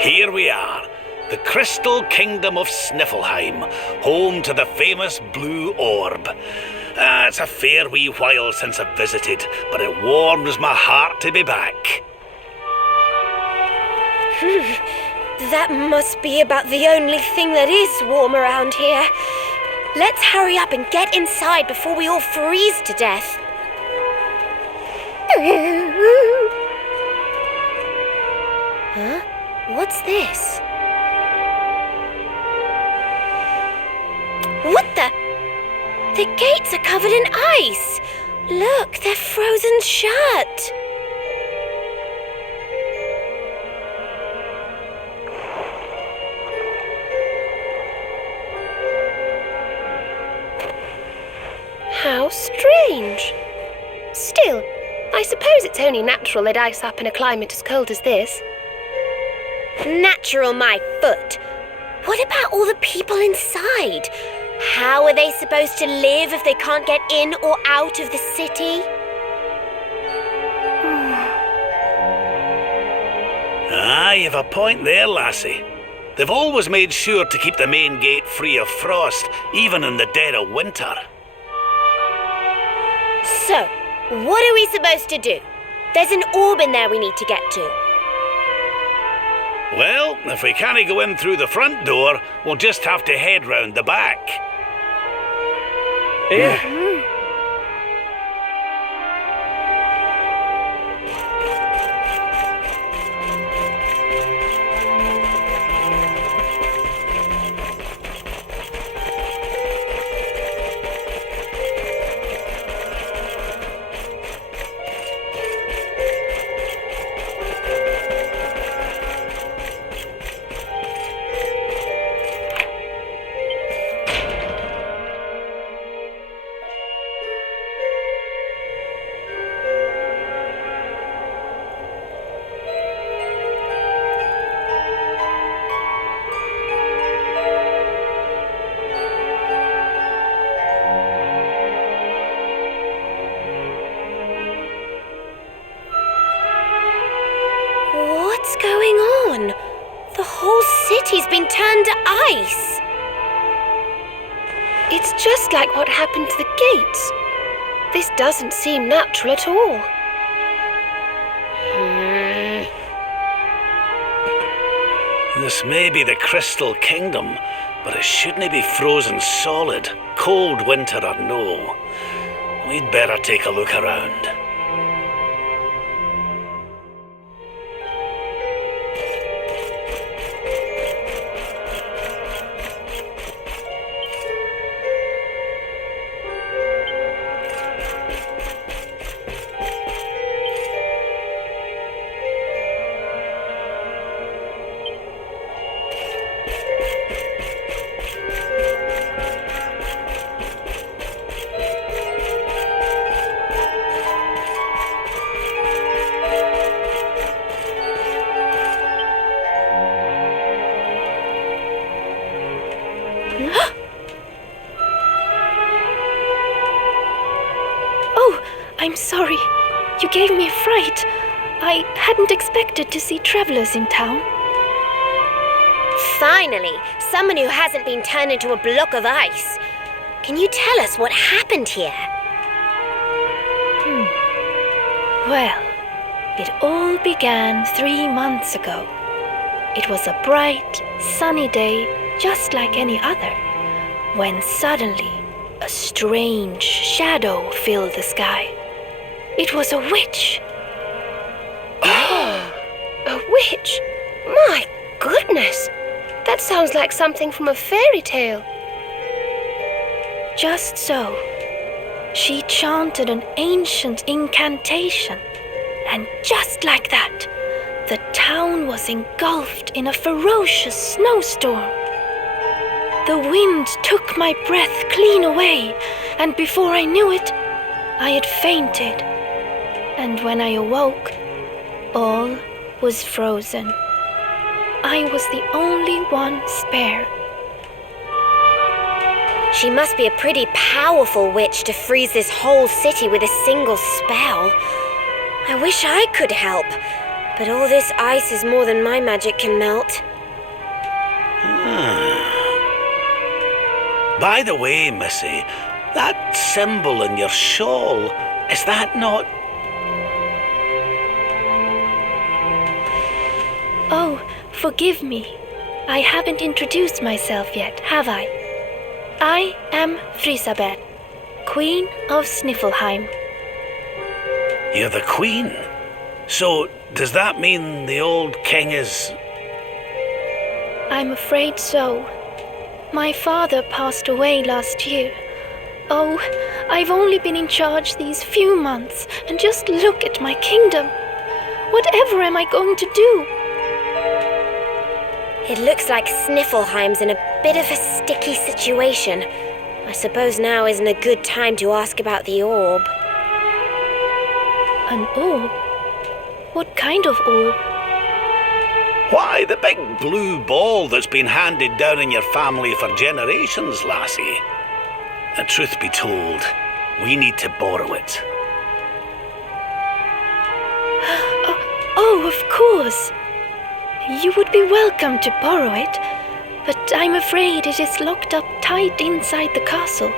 Here we are, the crystal kingdom of Sniffleheim, home to the famous blue orb. It's a fair wee while since I've visited, but it warms my heart to be back. That must be about the only thing that is warm around here. Let's hurry up and get inside before we all freeze to death. Huh? What's this? What the? The gates are covered in ice. Look, they're frozen shut. How strange. Still, I suppose it's only natural they'd ice up in a climate as cold as this. Natural, my foot. What about all the people inside? How are they supposed to live if they can't get in or out of the city? You've a point there, lassie. They've always made sure to keep the main gate free of frost, even in the dead of winter. So, what are we supposed to do? There's an orb in there we need to get to. Well, if we can't go in through the front door, we'll just have to head round the back. What's going on? The whole city's been turned to ice. It's just like what happened to the gates. This doesn't seem natural at all. This may be the Crystal Kingdom, but it shouldn't be frozen solid, cold winter or no. We'd better take a look around. Oh, I'm sorry. You gave me a fright. I hadn't expected to see travelers in town. Finally, someone who hasn't been turned into a block of ice. Can you tell us what happened here? Well, it all began 3 months ago. It was a bright, sunny day, just like any other, when suddenly a strange shadow filled the sky. It was a witch. A witch? My goodness! That sounds like something from a fairy tale. Just so. She chanted an ancient incantation, and just like that, the town was engulfed in a ferocious snowstorm. The wind took my breath clean away, and before I knew it, I had fainted. And when I awoke, all was frozen. I was the only one spared. She must be a pretty powerful witch to freeze this whole city with a single spell. I wish I could help, but all this ice is more than my magic can melt. By the way, Missy, that symbol in your shawl, is that not... Oh, forgive me. I haven't introduced myself yet, have I? I am Frisabel, Queen of Sniffelheim. You're the queen? So, does that mean the old king is... I'm afraid so. My father passed away last year. Oh, I've only been in charge these few months, and just look at my kingdom. Whatever am I going to do? It looks like Sniffelheim's in a bit of a sticky situation. I suppose now isn't a good time to ask about the orb. An orb? What kind of orb? Why, the big blue ball that's been handed down in your family for generations, lassie. The truth be told, we need to borrow it. Oh, of course. You would be welcome to borrow it, but I'm afraid it is locked up tight inside the castle,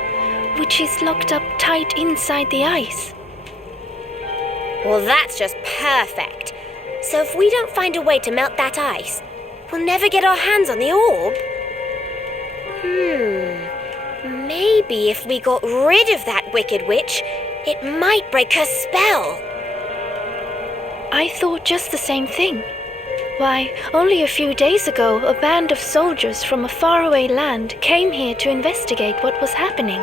which is locked up tight inside the ice. Well, that's just perfect. So if we don't find a way to melt that ice, we'll never get our hands on the orb. Maybe if we got rid of that wicked witch, it might break her spell. I thought just the same thing. Why, only a few days ago, a band of soldiers from a faraway land came here to investigate what was happening.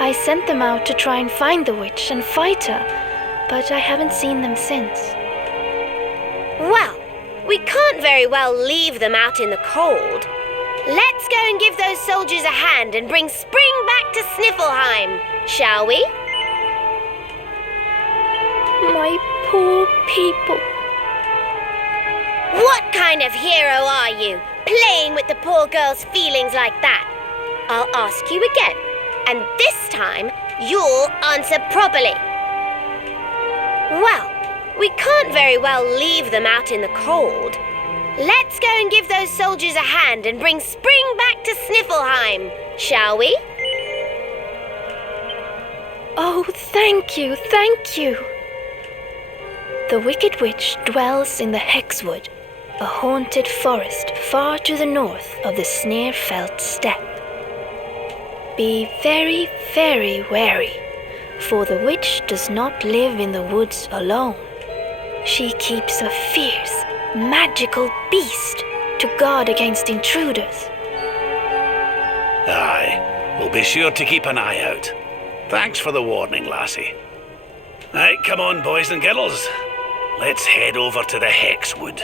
I sent them out to try and find the witch and fight her, but I haven't seen them since. Well, we can't very well leave them out in the cold. Let's go and give those soldiers a hand and bring spring back to Sniffelheim, shall we? My poor people. What kind of hero are you, playing with the poor girl's feelings like that? I'll ask you again, and this time you'll answer properly. Well, we can't very well leave them out in the cold. Let's go and give those soldiers a hand and bring spring back to Sniffelheim, shall we? Oh, thank you, thank you. The Wicked Witch dwells in the Hexwood, a haunted forest far to the north of the Sneerfelt steppe. Be very, very wary, for the witch does not live in the woods alone. She keeps a fierce, magical beast to guard against intruders. Aye, we'll be sure to keep an eye out. Thanks for the warning, lassie. Right, come on, boys and girls. Let's head over to the Hexwood.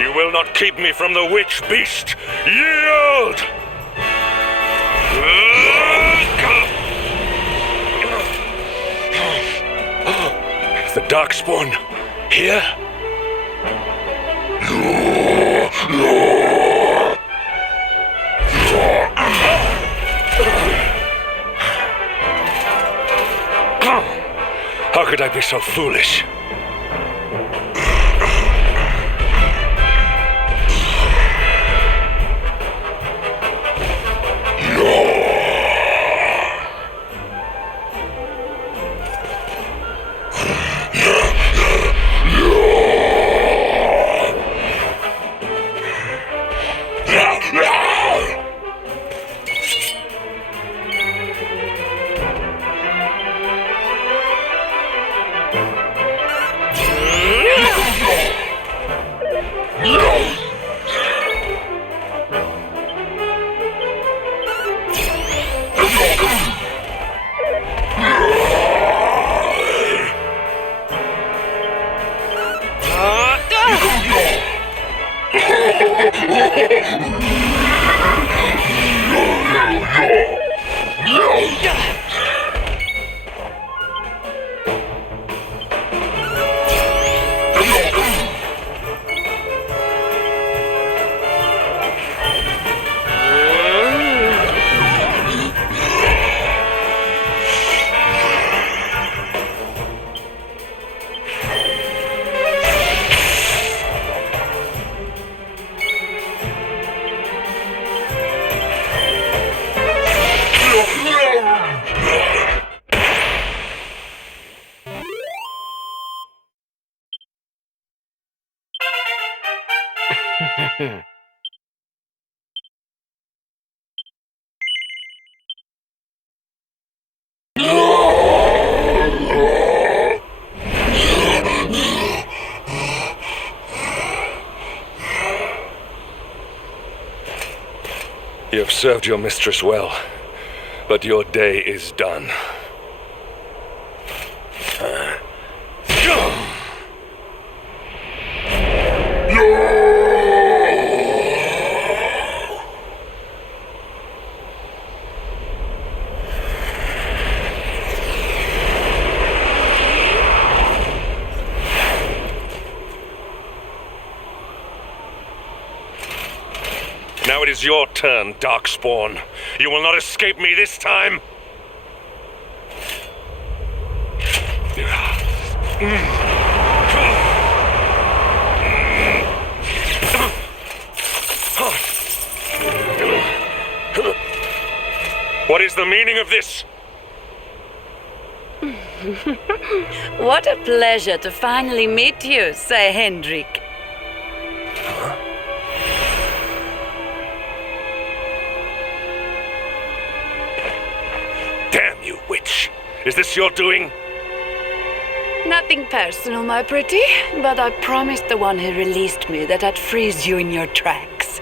You will not keep me from the witch beast! Yield! The Darkspawn here? How could I be so foolish? You have served your mistress well, but your day is done. Now it is your turn, Darkspawn. You will not escape me this time. What is the meaning of this? What a pleasure to finally meet you, Sir Hendrik. Damn you, witch! Is this your doing? Nothing personal, my pretty, but I promised the one who released me that I'd freeze you in your tracks.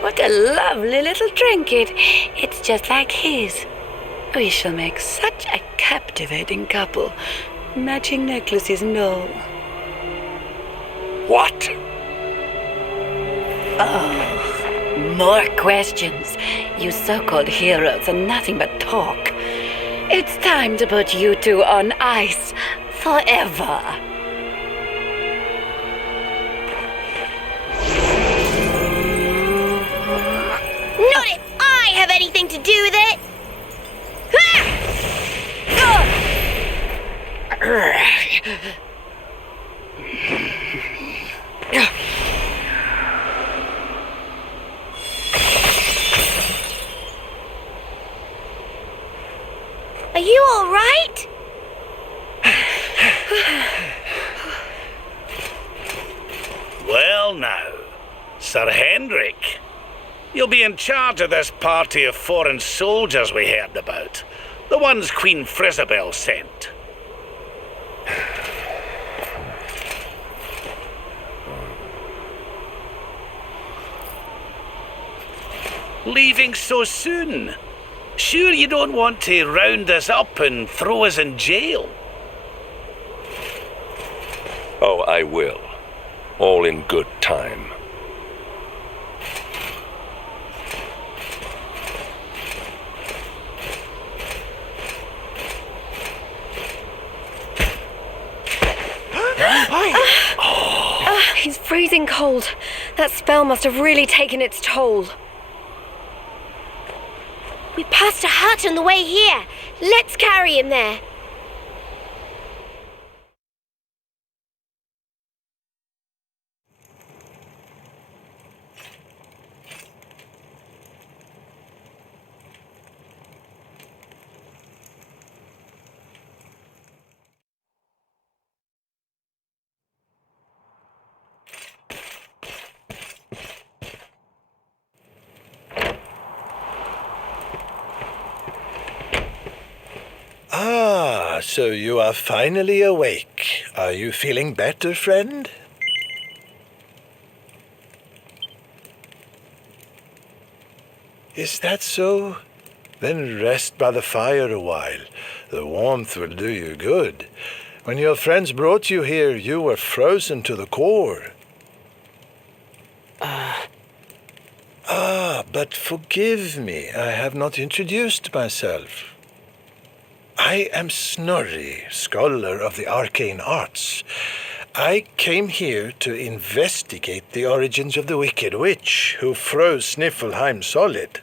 What a lovely little trinket. It's just like his. We shall make such a captivating couple. Matching necklaces and all. What? Oh, more questions. You so-called heroes are nothing but talk. It's time to put you two on ice forever. Not if I have anything to do with it! Are you all right? Well now, Sir Hendrik, you'll be in charge of this party of foreign soldiers we heard about. The ones Queen Frisabel sent. Leaving so soon? Sure you don't want to round us up and throw us in jail? Oh, I will. All in good time. He's freezing cold. That spell must have really taken its toll. We passed a hut on the way here. Let's carry him there. Ah, so you are finally awake. Are you feeling better, friend? Is that so? Then rest by the fire a while. The warmth will do you good. When your friends brought you here, you were frozen to the core. But forgive me, I have not introduced myself. I am Snorri, scholar of the arcane arts. I came here to investigate the origins of the wicked witch who froze Sniffelheim solid.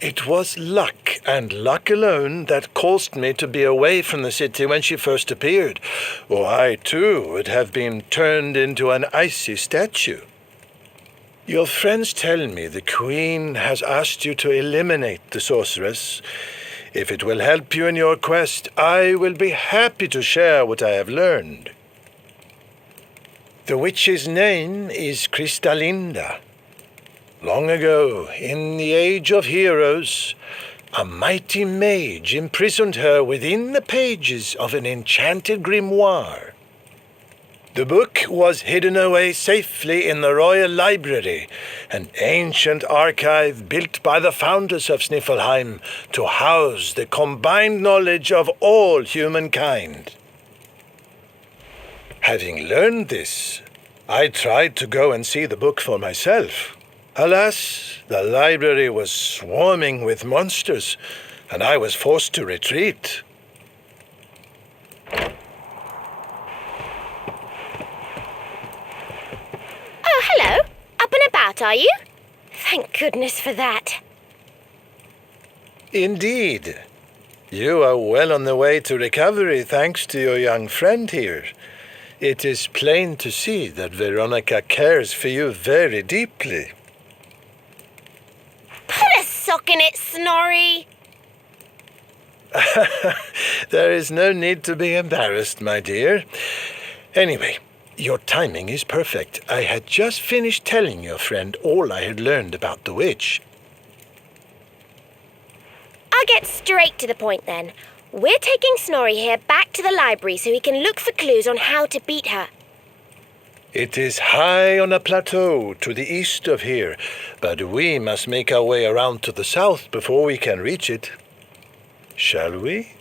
It was luck, and luck alone, that caused me to be away from the city when she first appeared, or I too would have been turned into an icy statue. Your friends tell me the Queen has asked you to eliminate the sorceress. If it will help you in your quest, I will be happy to share what I have learned. The witch's name is Krystalinda. Long ago, in the Age of Heroes, a mighty mage imprisoned her within the pages of an enchanted grimoire. The book was hidden away safely in the Royal Library, an ancient archive built by the founders of Sniffelheim to house the combined knowledge of all humankind. Having learned this, I tried to go and see the book for myself. Alas, the library was swarming with monsters, and I was forced to retreat. not, are you? Thank goodness for that. Indeed. You are well on the way to recovery thanks to your young friend here. It is plain to see that Veronica cares for you very deeply. Put a sock in it, Snorri. There is no need to be embarrassed, my dear. Anyway, your timing is perfect. I had just finished telling your friend all I had learned about the witch. I'll get straight to the point then. We're taking Snorri here back to the library so he can look for clues on how to beat her. It is high on a plateau to the east of here, but we must make our way around to the south before we can reach it. Shall we?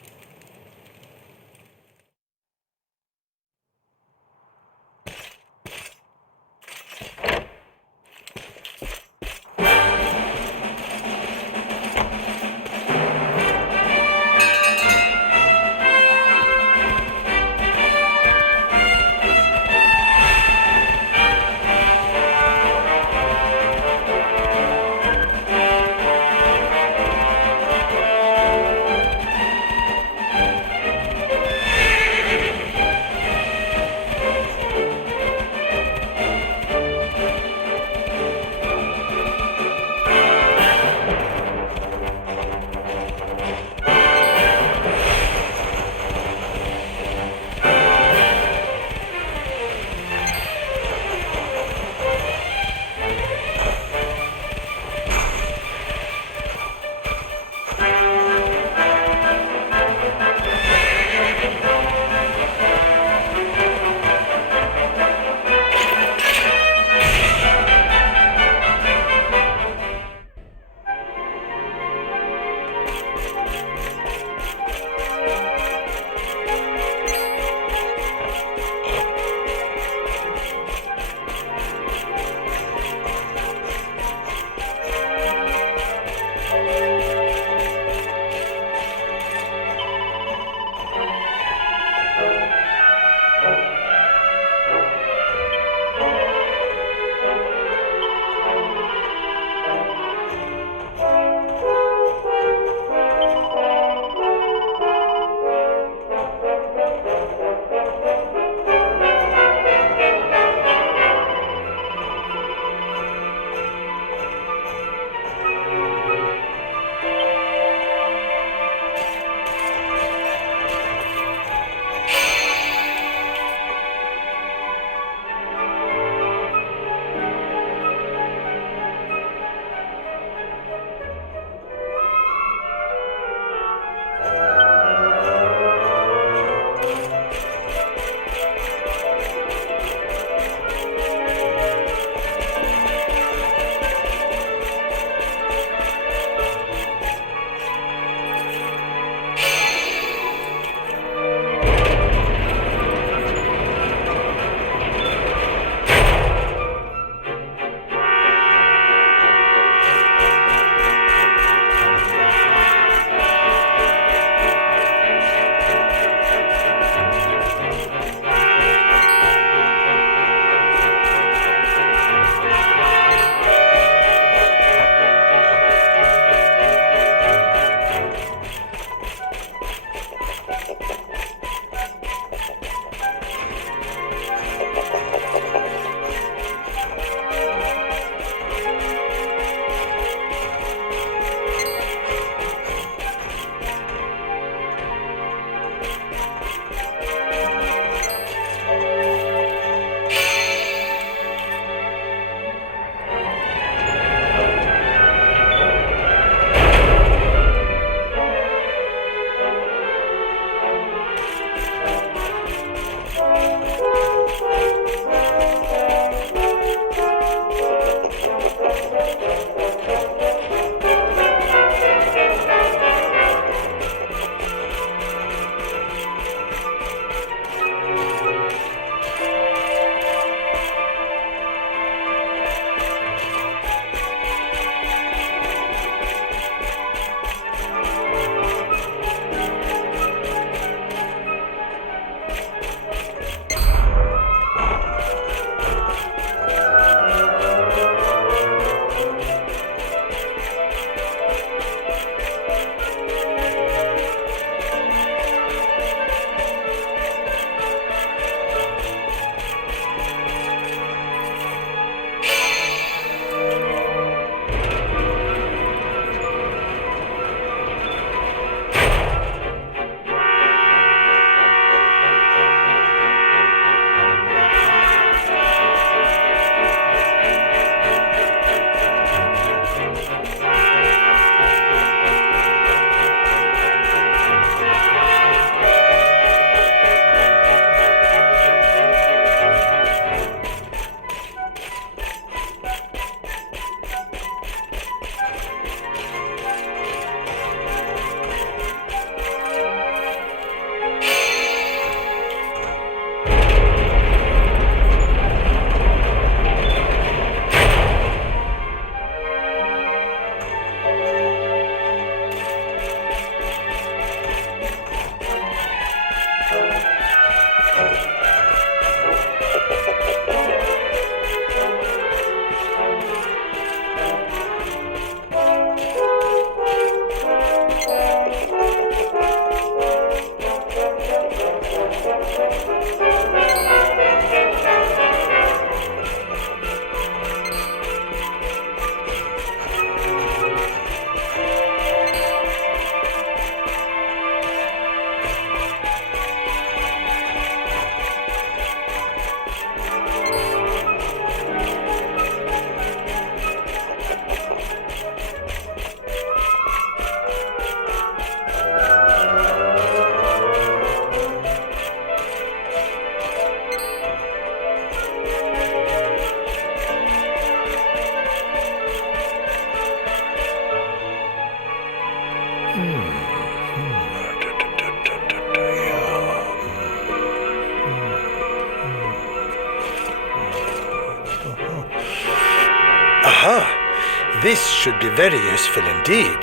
Aha! This should be very useful indeed.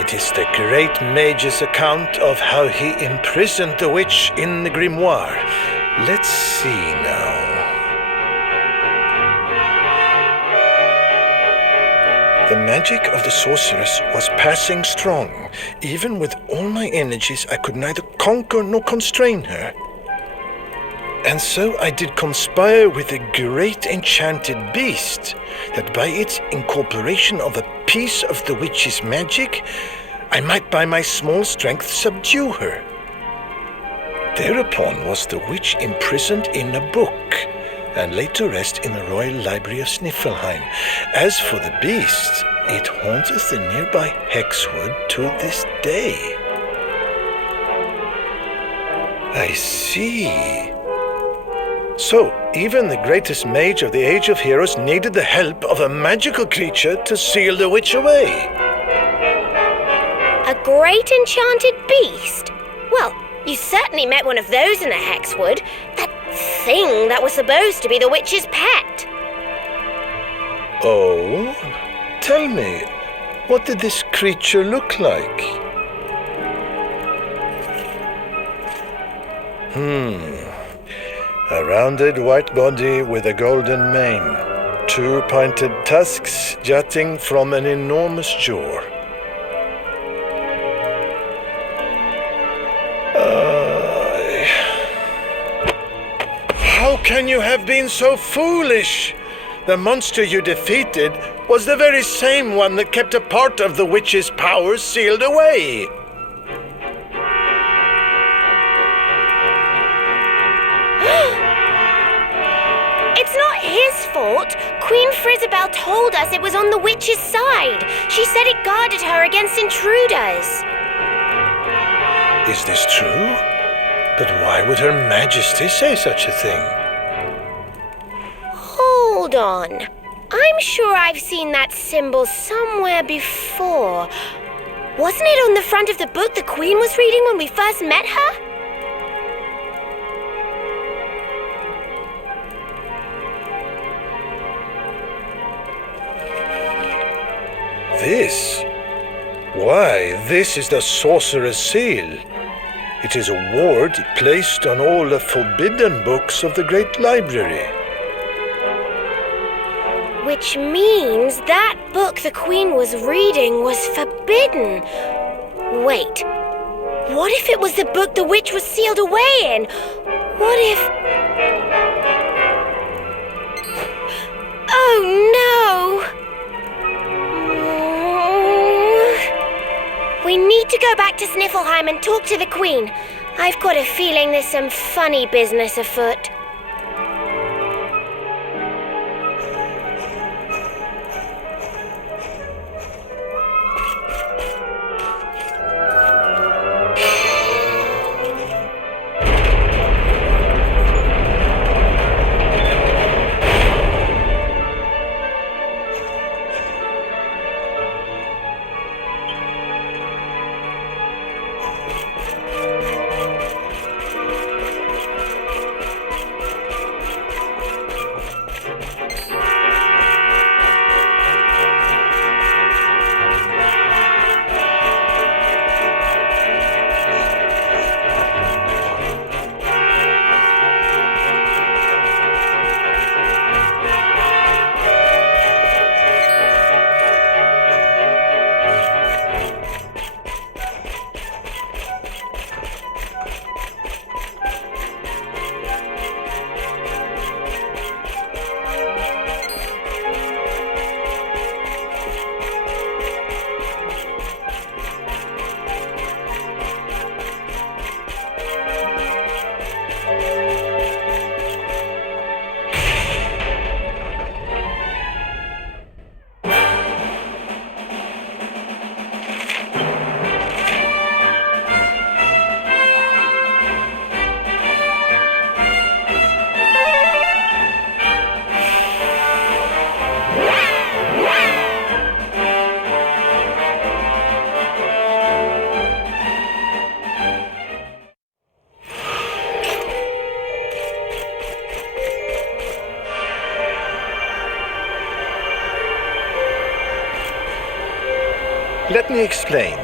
It is the great mage's account of how he imprisoned the witch in the grimoire. Let's see now. The magic of the sorceress was passing strong. Even with all my energies, I could neither conquer nor constrain her. And so I did conspire with a great enchanted beast, that by its incorporation of a piece of the witch's magic, I might by my small strength subdue her. Thereupon was the witch imprisoned in a book, and laid to rest in the royal library of Sniffelheim. As for the beast, it haunteth the nearby Hexwood to this day. I see. So, even the greatest mage of the Age of Heroes needed the help of a magical creature to seal the witch away. A great enchanted beast? Well, you certainly met one of those in the Hexwood. That thing that was supposed to be the witch's pet. Oh? Tell me, what did this creature look like? A rounded white body with a golden mane. 2 pointed tusks jutting from an enormous jaw. How can you have been so foolish? The monster you defeated was the very same one that kept a part of the witch's powers sealed away. It's not his fault. Queen Frizzabelle told us it was on the witch's side. She said it guarded her against intruders. Is this true? But why would Her Majesty say such a thing? Hold on. I'm sure I've seen that symbol somewhere before. Wasn't it on the front of the book the Queen was reading when we first met her? This? Why, this is the Sorcerer's Seal. It is a ward placed on all the forbidden books of the Great Library. Which means that book the Queen was reading was forbidden. Wait, what if it was the book the witch was sealed away in? What if... Oh no! We need to go back to Sniffelheim and talk to the Queen. I've got a feeling there's some funny business afoot. Let me explain.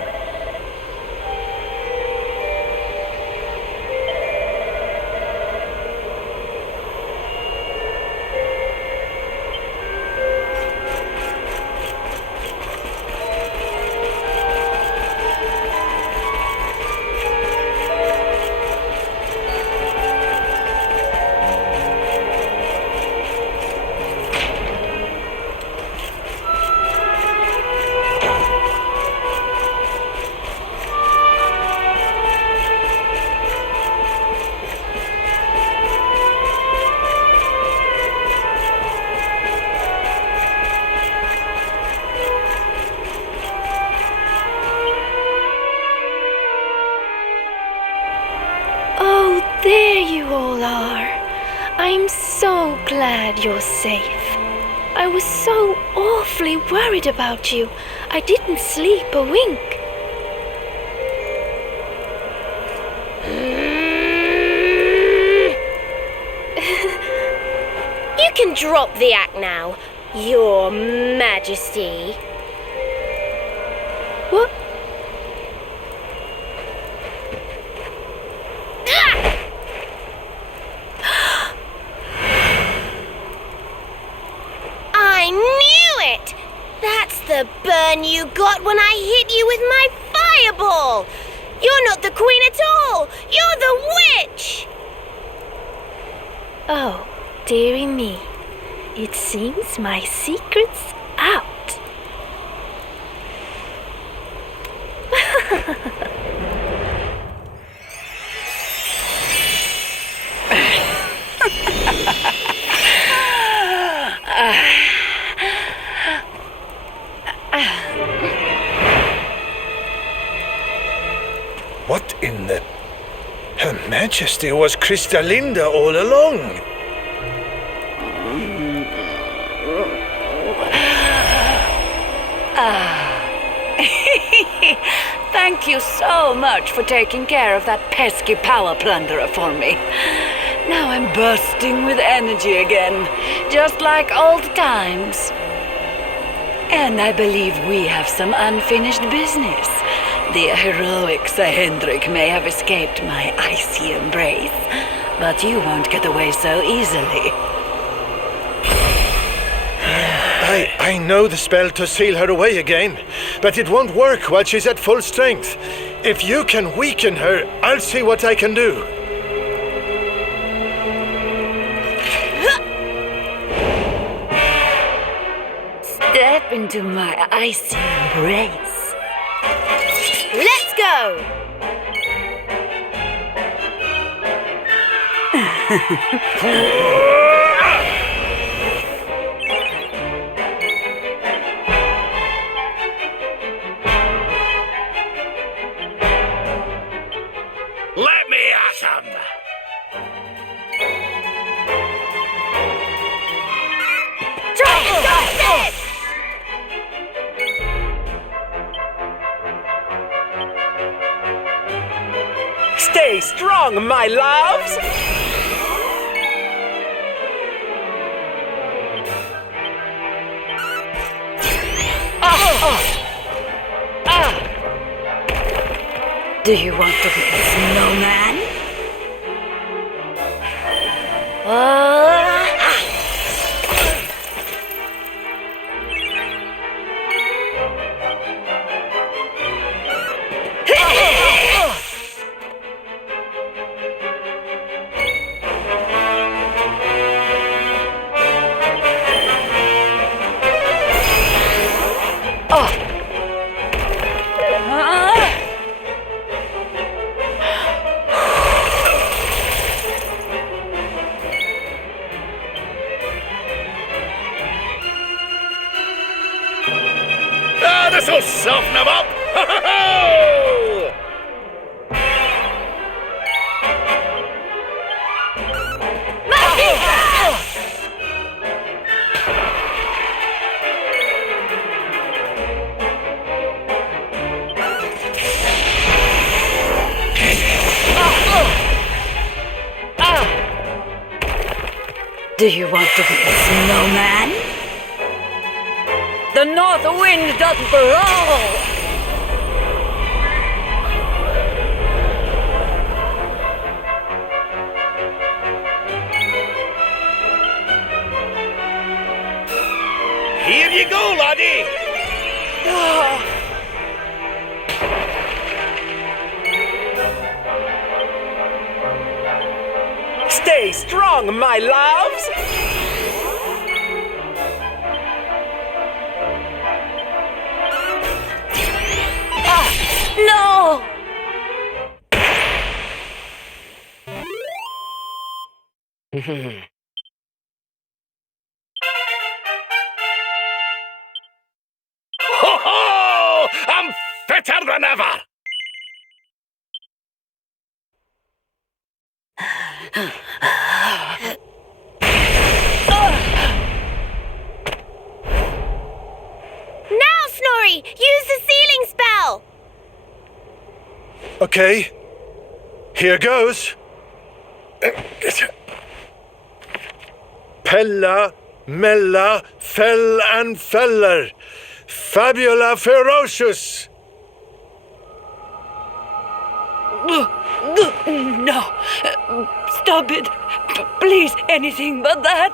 There you all are. I'm so glad you're safe. I was so awfully worried about you. I didn't sleep a wink. You can drop the act now, Your Majesty. What? I knew it! That's the burn you got when I hit you with my fireball! You're not the queen at all! You're the witch! Oh, dearie me. It seems my secret's out. What in the... Her Majesty was Krystalinda all along. Thank you so much for taking care of that pesky power plunderer for me. Now I'm bursting with energy again, just like old times. And I believe we have some unfinished business. The heroic Sir Hendrik may have escaped my icy embrace, but you won't get away so easily. I know the spell to seal her away again, but it won't work while she's at full strength. If you can weaken her, I'll see what I can do. Step into my icy embrace. Let's go! Let me at him! Try and stop this! Stay strong, my loves! Do you want to be a snowman? This'll soften him up! Do you want to be a snowman? The north wind doth blow! Here you go, laddie! Stay strong, my loves! No! Ho ho! I'm fitter than ever! Now, Snorri! Use the sealing spell! Okay, here goes. Pella, Mella, Fell and Feller. Fabula ferocious. No! Stop it! Please, anything but that!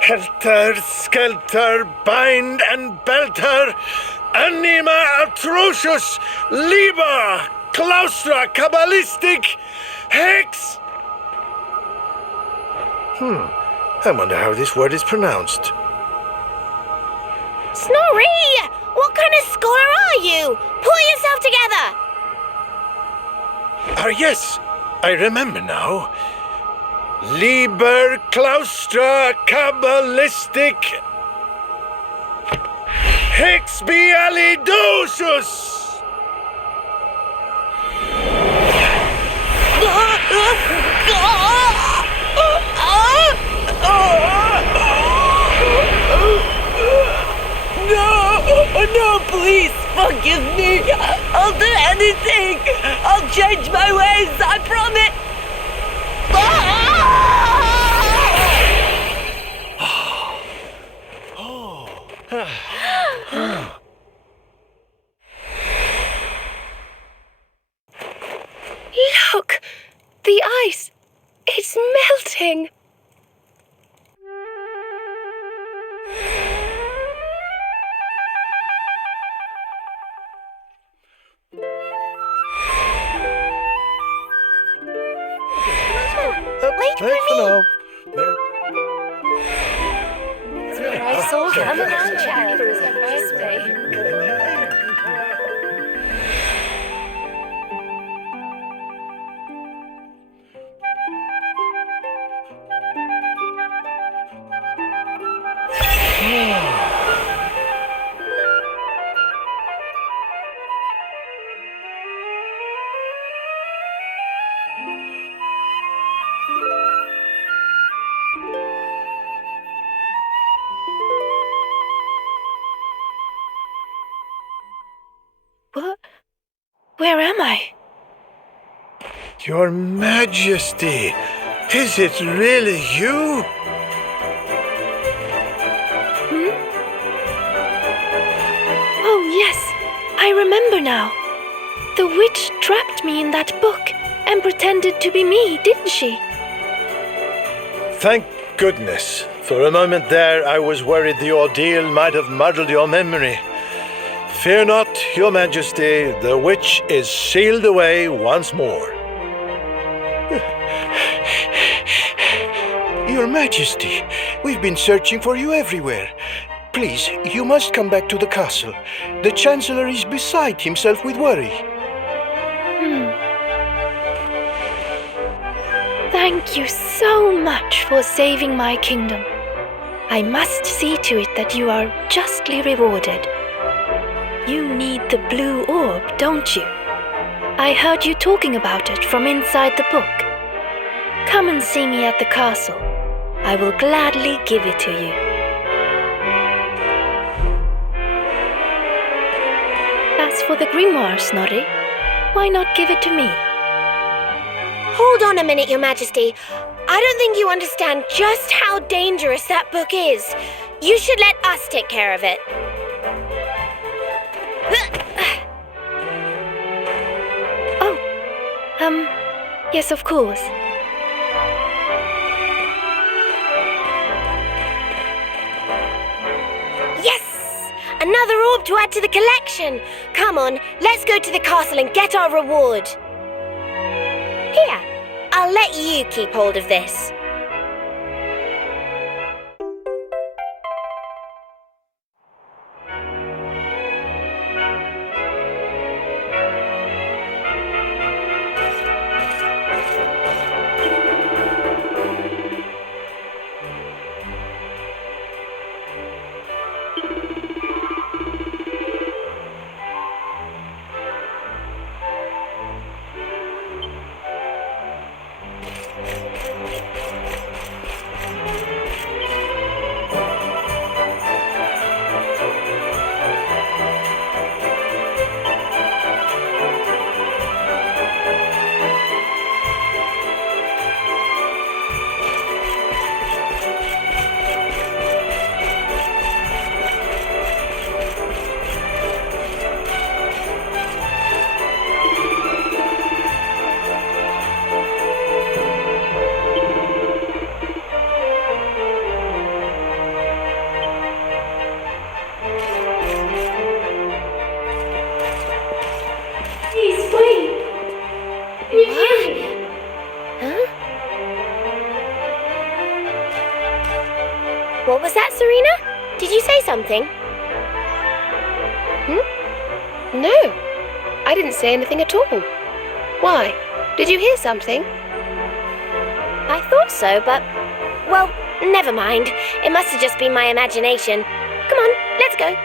Helter, skelter, bind and belter. Anima atrocious. Liber, claustra, kabbalistic, hex. I wonder how this word is pronounced. Snorri! What kind of scholar are you? Pull yourself together! Yes, I remember now. Liber, claustra, kabbalistic, hex bialidosus. No, please forgive me. I'll do anything. I'll change my ways, I promise. Look! The ice! It's melting! Wait for me! I saw him around chatting. What? Where am I? Your Majesty, is it really you? Oh, yes. I remember now. The witch trapped me in that book and pretended to be me, didn't she? Thank goodness. For a moment there, I was worried the ordeal might have muddled your memory. Fear not, Your Majesty, the witch is sealed away once more. Your Majesty, we've been searching for you everywhere. Please, you must come back to the castle. The Chancellor is beside himself with worry. Thank you so much for saving my kingdom. I must see to it that you are justly rewarded. You need the blue orb, don't you? I heard you talking about it from inside the book. Come and see me at the castle. I will gladly give it to you. As for the grimoire, Snorri, why not give it to me? Hold on a minute, Your Majesty. I don't think you understand just how dangerous that book is. You should let us take care of it. Yes, of course. Another orb to add to the collection. Come on, let's go to the castle and get our reward. Here, I'll let you keep hold of this. What was that, Serena? Did you say something? No, I didn't say anything at all. Why? Did you hear something? I thought so, but... well, never mind. It must have just been my imagination. Come on, let's go.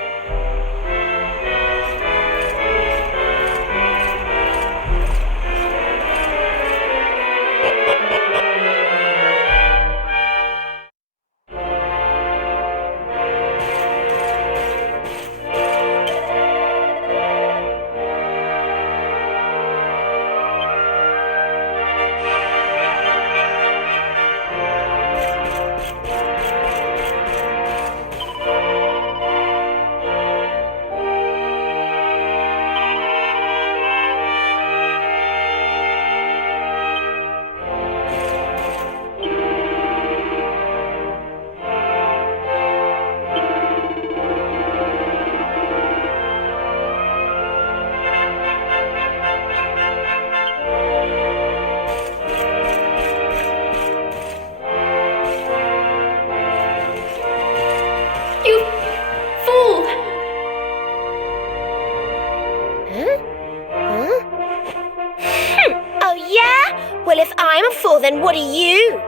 Then what are you?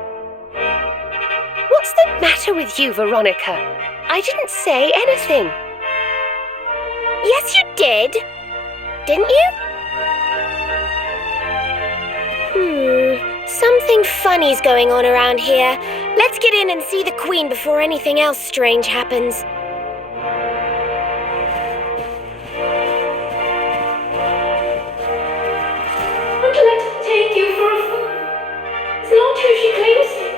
What's the matter with you, Veronica? I didn't say anything. Yes, you did. Didn't you? Something funny's going on around here. Let's get in and see the Queen before anything else strange happens. Don't let her take you for a fool. It's not who she claims to be.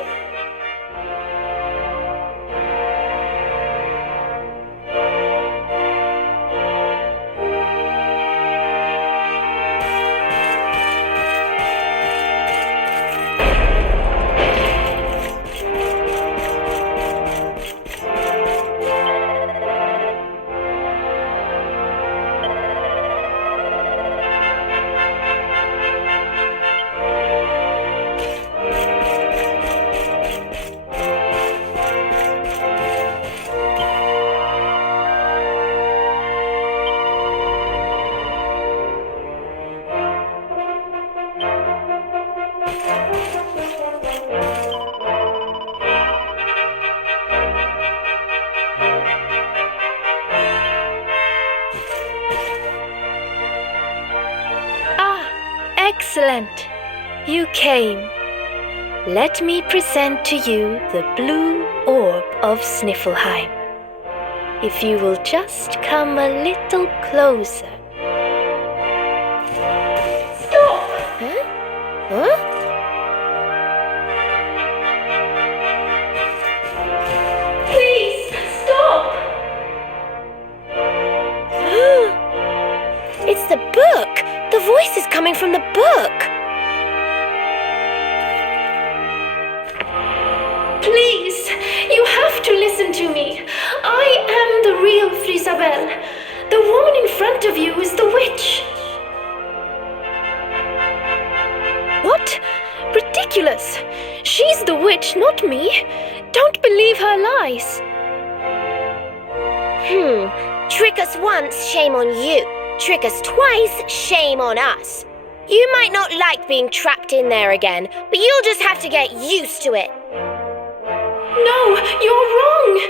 Excellent. You came. Let me present to you the blue orb of Sniffelheim. If you will just come a little closer. Stop! Huh? Please, stop! It's the book! The voice is coming from the book! Please, you have to listen to me. I am the real Frieza Isabel. The woman in front of you is the witch. What? Ridiculous! She's the witch, not me. Don't believe her lies. Trick us once, shame on you. Trick us twice, shame on us. You might not like being trapped in there again, but you'll just have to get used to it. No, you're wrong.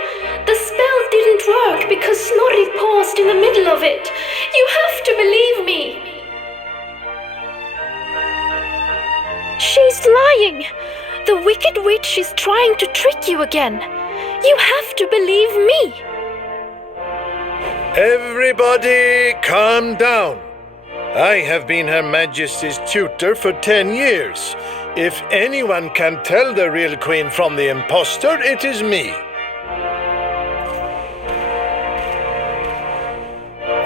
The spell didn't work because Snorri paused in the middle of it. You have to believe me. She's lying. The wicked witch is trying to trick you again. You have to believe me. Everybody, calm down. I have been Her Majesty's tutor for 10 years. If anyone can tell the real queen from the impostor, it is me.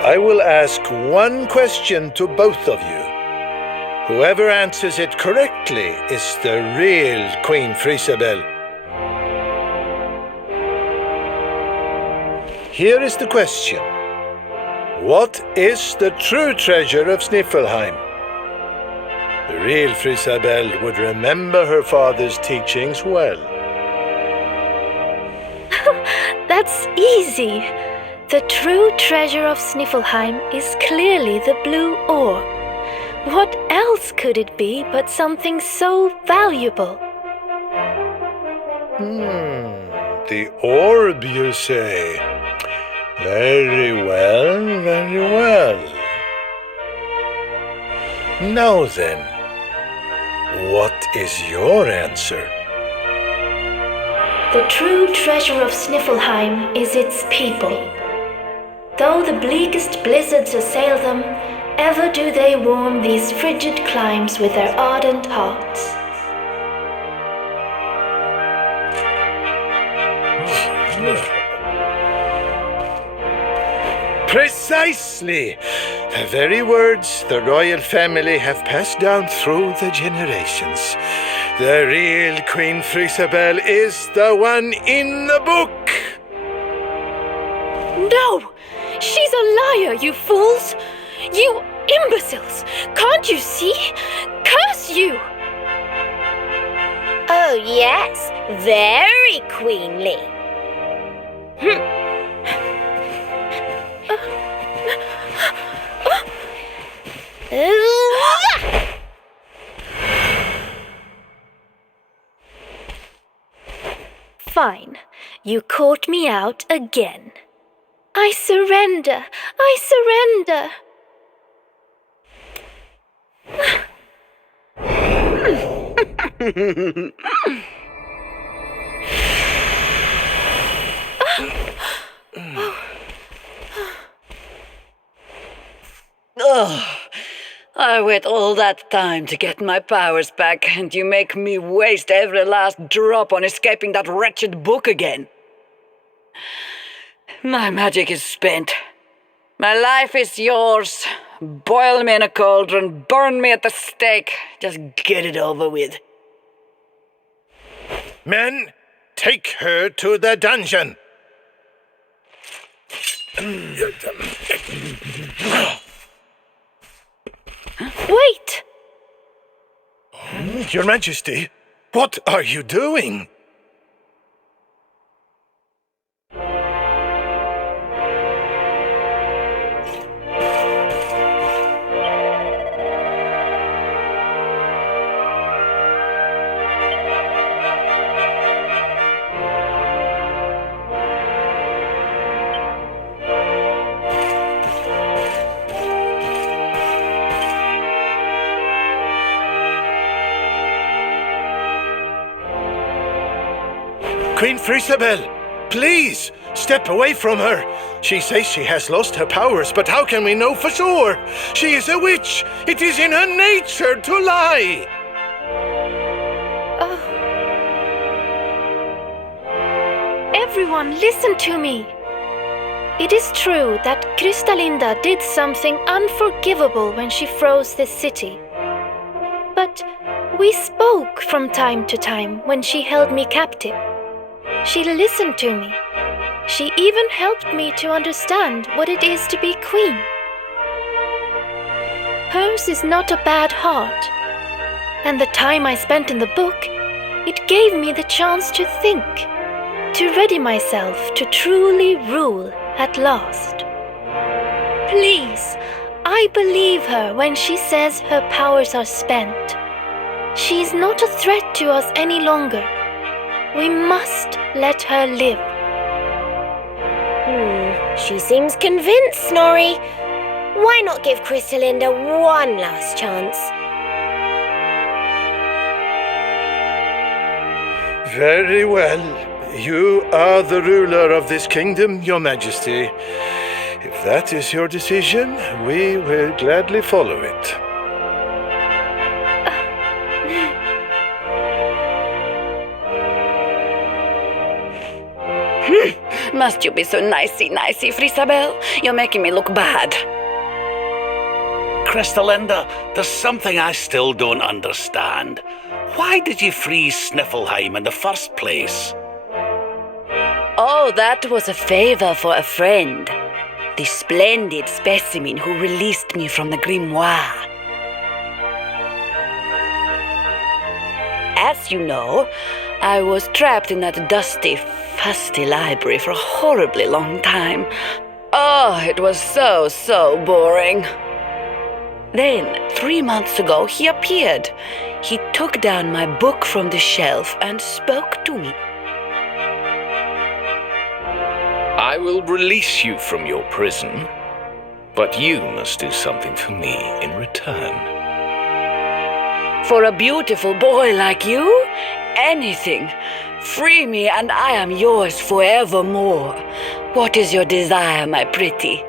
I will ask one question to both of you. Whoever answers it correctly is the real Queen Isabel. Here is the question. What is the true treasure of Sniffelheim? The real Isabel would remember her father's teachings well. That's easy. The true treasure of Sniffelheim is clearly the blue orb. What else could it be but something so valuable? The orb, you say? Very well, very well. Now then, what is your answer? The true treasure of Sniffelheim is its people. Though the bleakest blizzards assail them, ever do they warm these frigid climes with their ardent hearts. Precisely! The very words the royal family have passed down through the generations. The real Queen Isabel is the one in the book! No! She's a liar, you fools! You imbeciles! Can't you see? Curse you! Oh yes, very queenly. Fine. You caught me out again. I surrender. I surrender. I wait all that time to get my powers back, and you make me waste every last drop on escaping that wretched book again. My magic is spent. My life is yours. Boil me in a cauldron, burn me at the stake. Just get it over with. Men, take her to the dungeon! Wait! Your Majesty, what are you doing? Queen Isabel, please, step away from her. She says she has lost her powers, but how can we know for sure? She is a witch. It is in her nature to lie. Everyone, listen to me. It is true that Krystalinda did something unforgivable when she froze this city. But we spoke from time to time when she held me captive. She listened to me. She even helped me to understand what it is to be queen. Hers is not a bad heart, and the time I spent in the book, it gave me the chance to think, to ready myself to truly rule at last. Please, I believe her when she says her powers are spent. She is not a threat to us any longer. We must let her live. She seems convinced, Snorri. Why not give Krystalinda one last chance? Very well. You are the ruler of this kingdom, Your Majesty. If that is your decision, we will gladly follow it. Must you be so nicey, Frisabel? You're making me look bad. Krystalinda, there's something I still don't understand. Why did you freeze Sniffleheim in the first place? Oh, that was a favor for a friend. The splendid specimen who released me from the grimoire. As you know, I was trapped in that dusty, fusty library for a horribly long time. Oh, it was so boring. Then, 3 months ago, he appeared. He took down my book from the shelf and spoke to me. I will release you from your prison, but you must do something for me in return. For a beautiful boy like you, anything. Free me and I am yours forevermore. What is your desire, my pretty?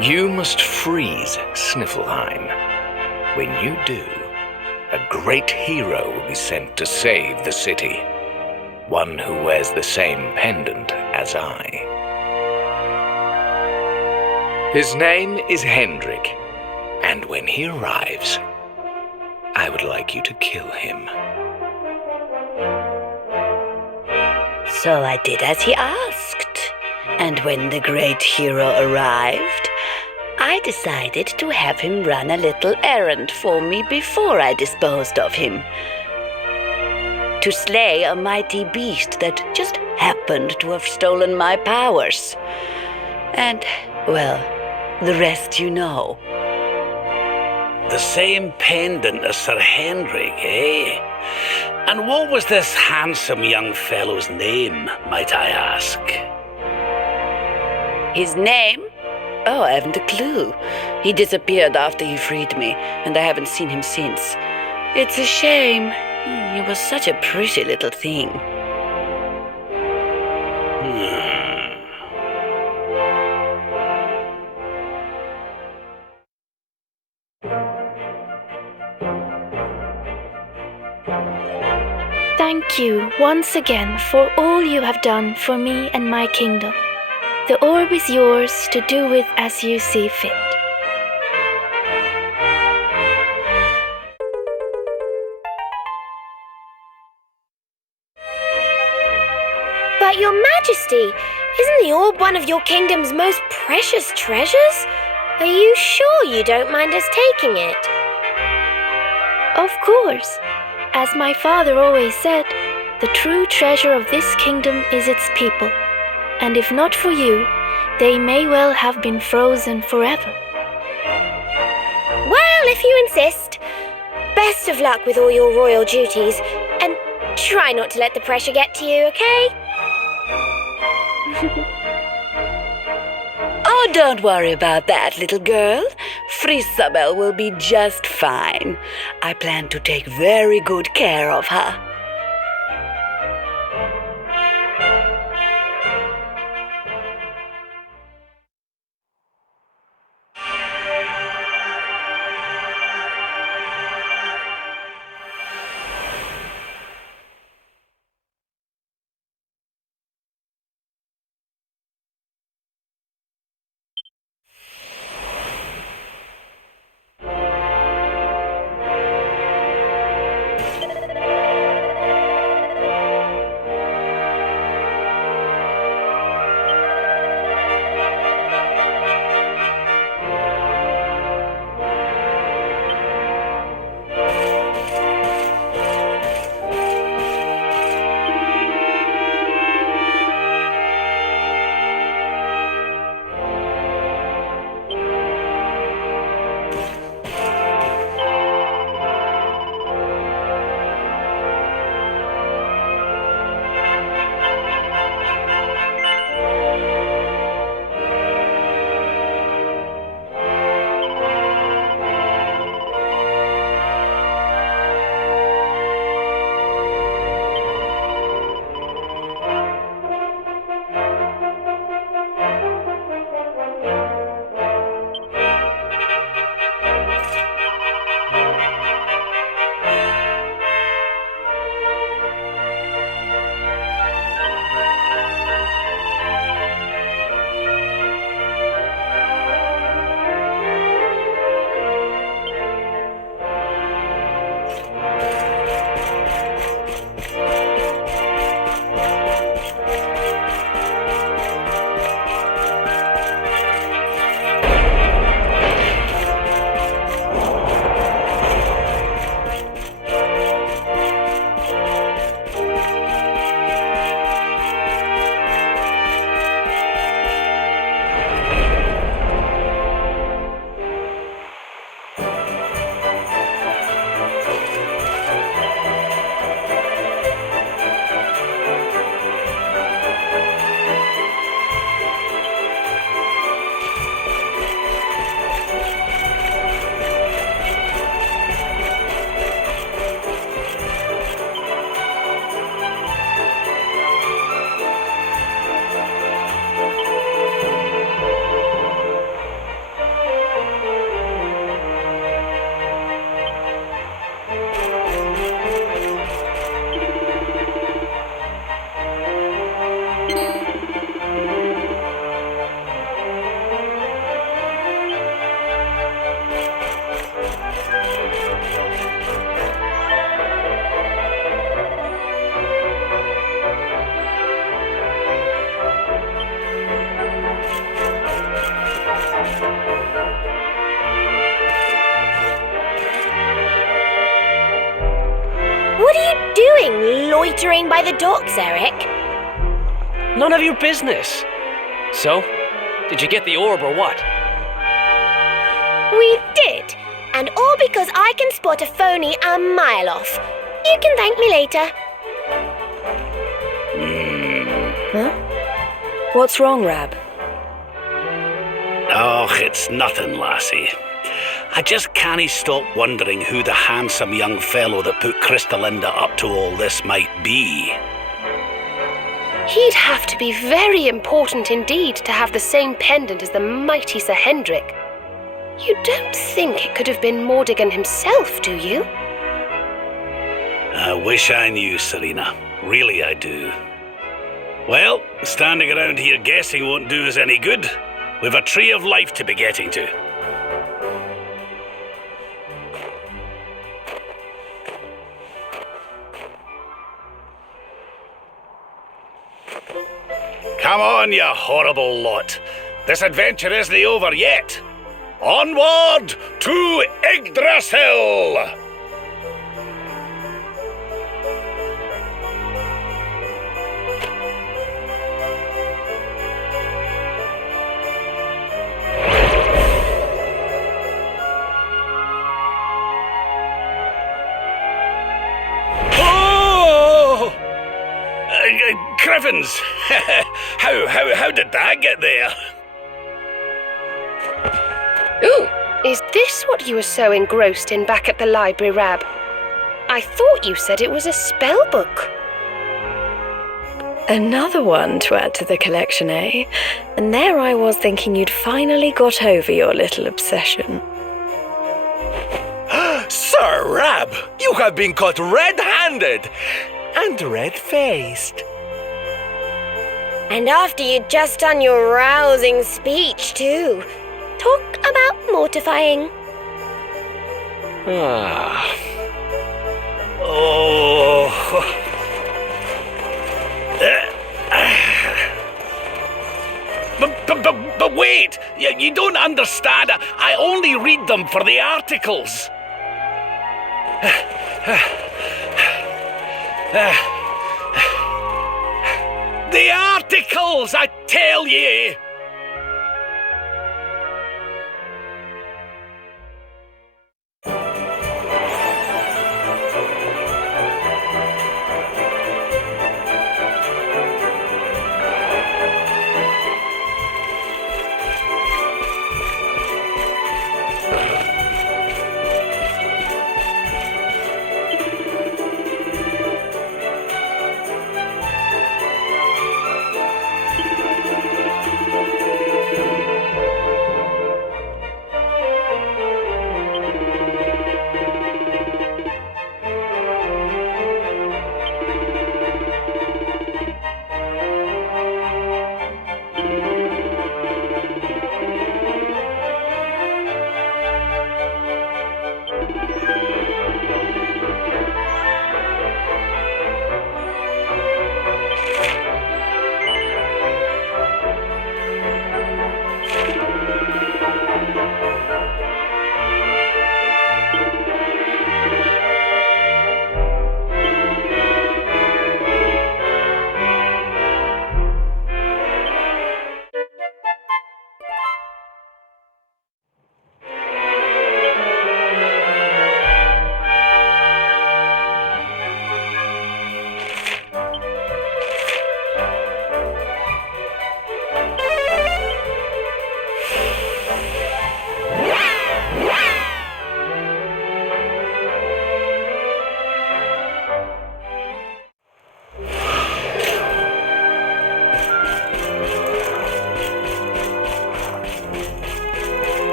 You must freeze Sniffleheim. When you do, a great hero will be sent to save the city. One who wears the same pendant as I. His name is Hendrik, and when he arrives, I would like you to kill him. So I did as he asked, and when the great hero arrived, I decided to have him run a little errand for me before I disposed of him. To slay a mighty beast that just happened to have stolen my powers. And, well, the rest you know. The same pendant as Sir Hendrik, eh? And what was this handsome young fellow's name, might I ask? His name? Oh, I haven't a clue. He disappeared after he freed me, and I haven't seen him since. It's a shame. He was such a pretty little thing. Thank you once again for all you have done for me and my kingdom. The orb is yours to do with as you see fit. But Your Majesty, isn't the orb one of your kingdom's most precious treasures? Are you sure you don't mind us taking it? Of course. As my father always said, the true treasure of this kingdom is its people. And if not for you, they may well have been frozen forever. Well, if you insist. Best of luck with all your royal duties, and try not to let the pressure get to you, okay? Oh, don't worry about that, little girl. Frisabel will be just fine. I plan to take very good care of her. What are you doing, loitering by the docks, Eric? None of your business. So, did you get the orb or what? We did, and all because I can spot a phony a mile off. You can thank me later. Huh? What's wrong, Rab? Oh, it's nothing, lassie. I just can't stop wondering who the handsome young fellow that put Krystalinda up to all this might be. He'd have to be very important indeed to have the same pendant as the mighty Sir Hendrik. You don't think it could have been Mordigan himself, do you? I wish I knew, Serena. Really, I do. Well, standing around here guessing won't do us any good. We've a tree of life to be getting to. Come on, you horrible lot. This adventure isn't over yet. Onward to Yggdrasil! Crivens! how did that get there? Ooh, is this what you were so engrossed in back at the library, Rab? I thought you said it was a spell book. Another one to add to the collection, eh? And there I was thinking you'd finally got over your little obsession. Sir Rab, you have been caught red-handed and red-faced. And after you'd just done your rousing speech, too. Talk about mortifying. But wait! You don't understand. I only read them for the articles. The articles, I tell ye!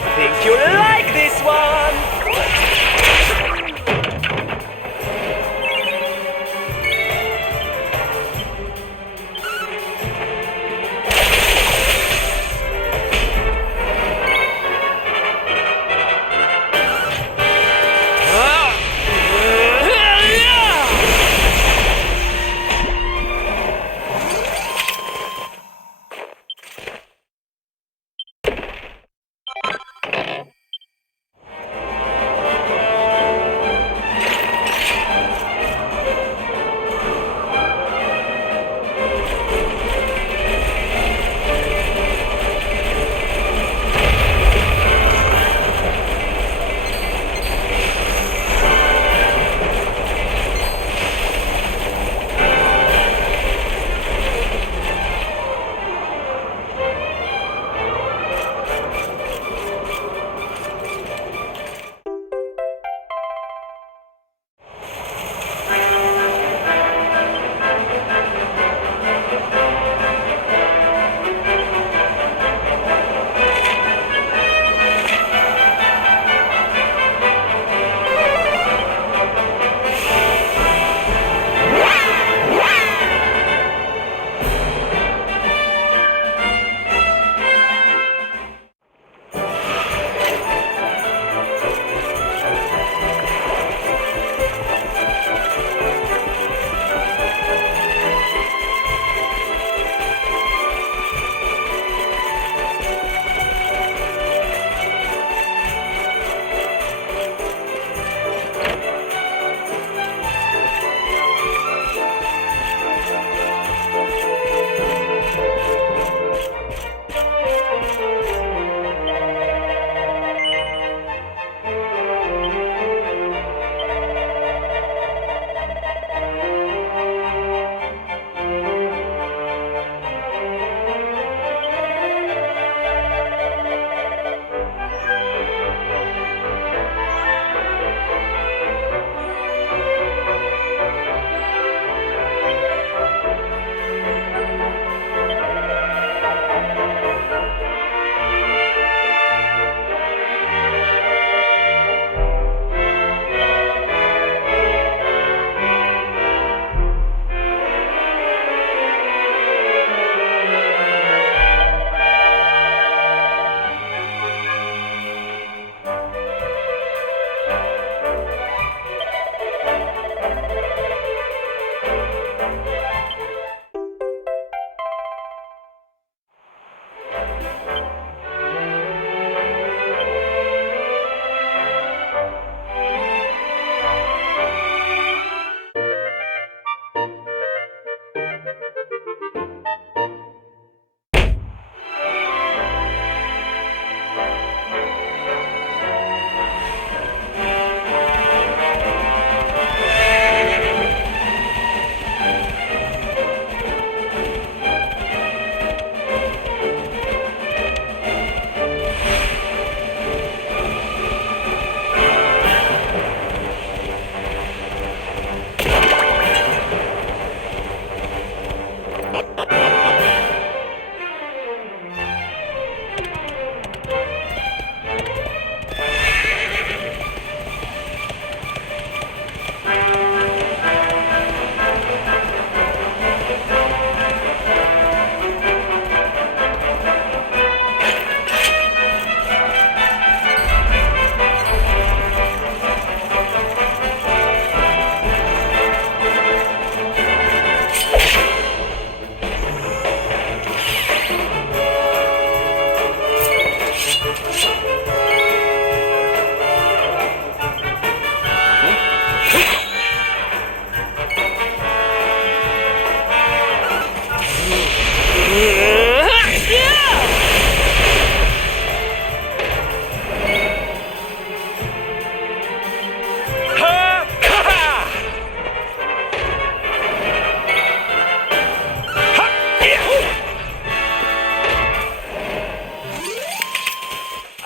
I think you'll like this one!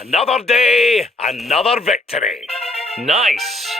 Another day, another victory. Nice.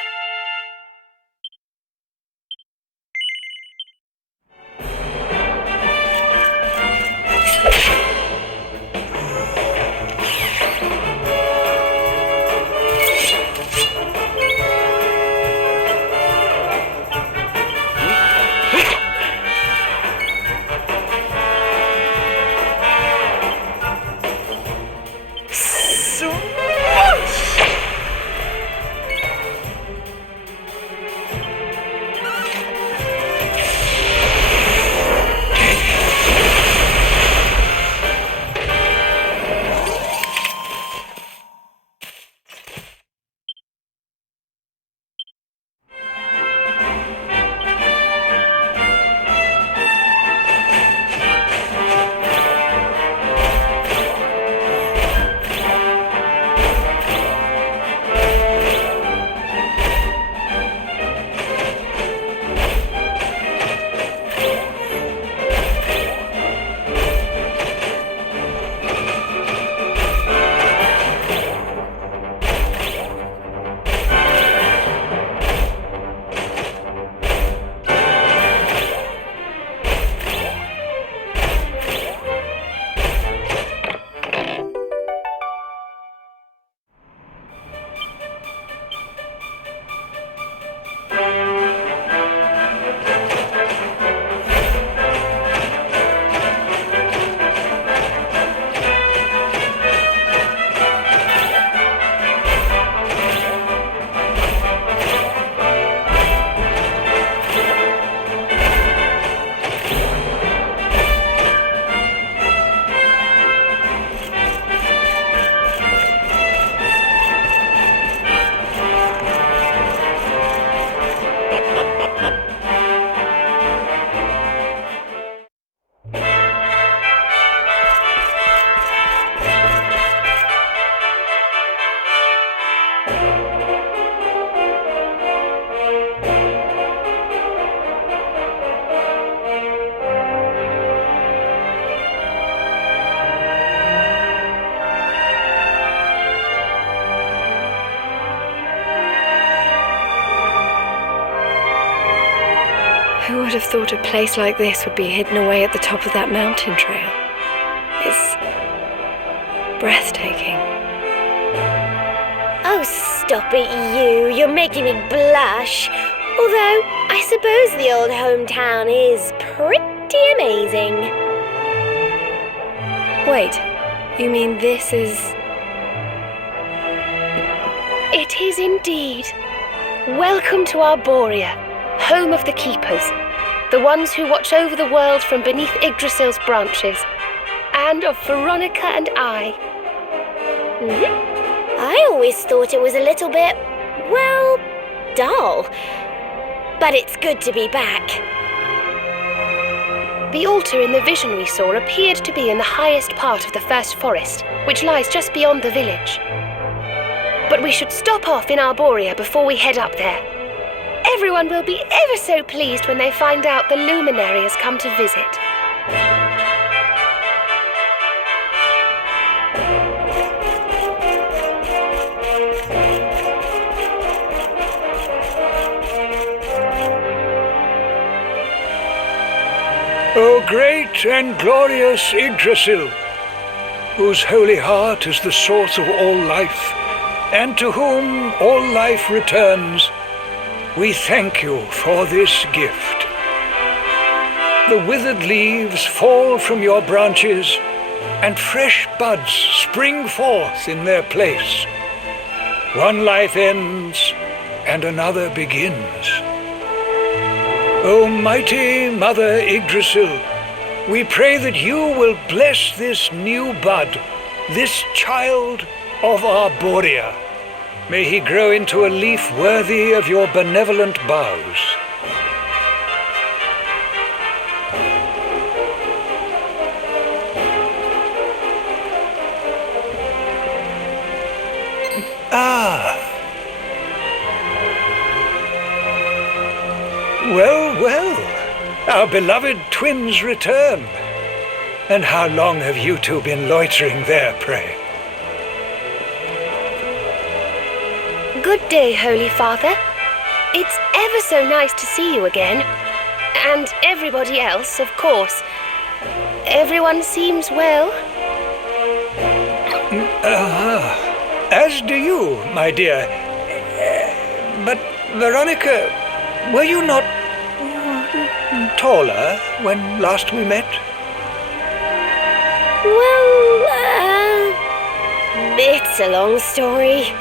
Who would have thought a place like this would be hidden away at the top of that mountain trail? It's breathtaking. Oh, stop it, you. You're making me blush. Although, I suppose the old hometown is pretty amazing. Wait, you mean this is... It is indeed. Welcome to Arboria, home of the Keepers, the ones who watch over the world from beneath Yggdrasil's branches, and of Veronica and I. I always thought it was a little bit, well, dull. But it's good to be back. The altar in the vision we saw appeared to be in the highest part of the first forest, which lies just beyond the village. But we should stop off in Arboria before we head up there. Everyone will be ever so pleased when they find out the luminary has come to visit. O great and glorious Yggdrasil, whose holy heart is the source of all life, and to whom all life returns, we thank you for this gift. The withered leaves fall from your branches, and fresh buds spring forth in their place. One life ends, and another begins. O mighty Mother Yggdrasil, we pray that you will bless this new bud, this child of Arboria. May he grow into a leaf worthy of your benevolent boughs. Well, our beloved twins return. And how long have you two been loitering there, pray? Good day, Holy Father. It's ever so nice to see you again. And everybody else, of course. Everyone seems well. As do you, my dear. But, Veronica, were you not taller when last we met? Well, it's a long story.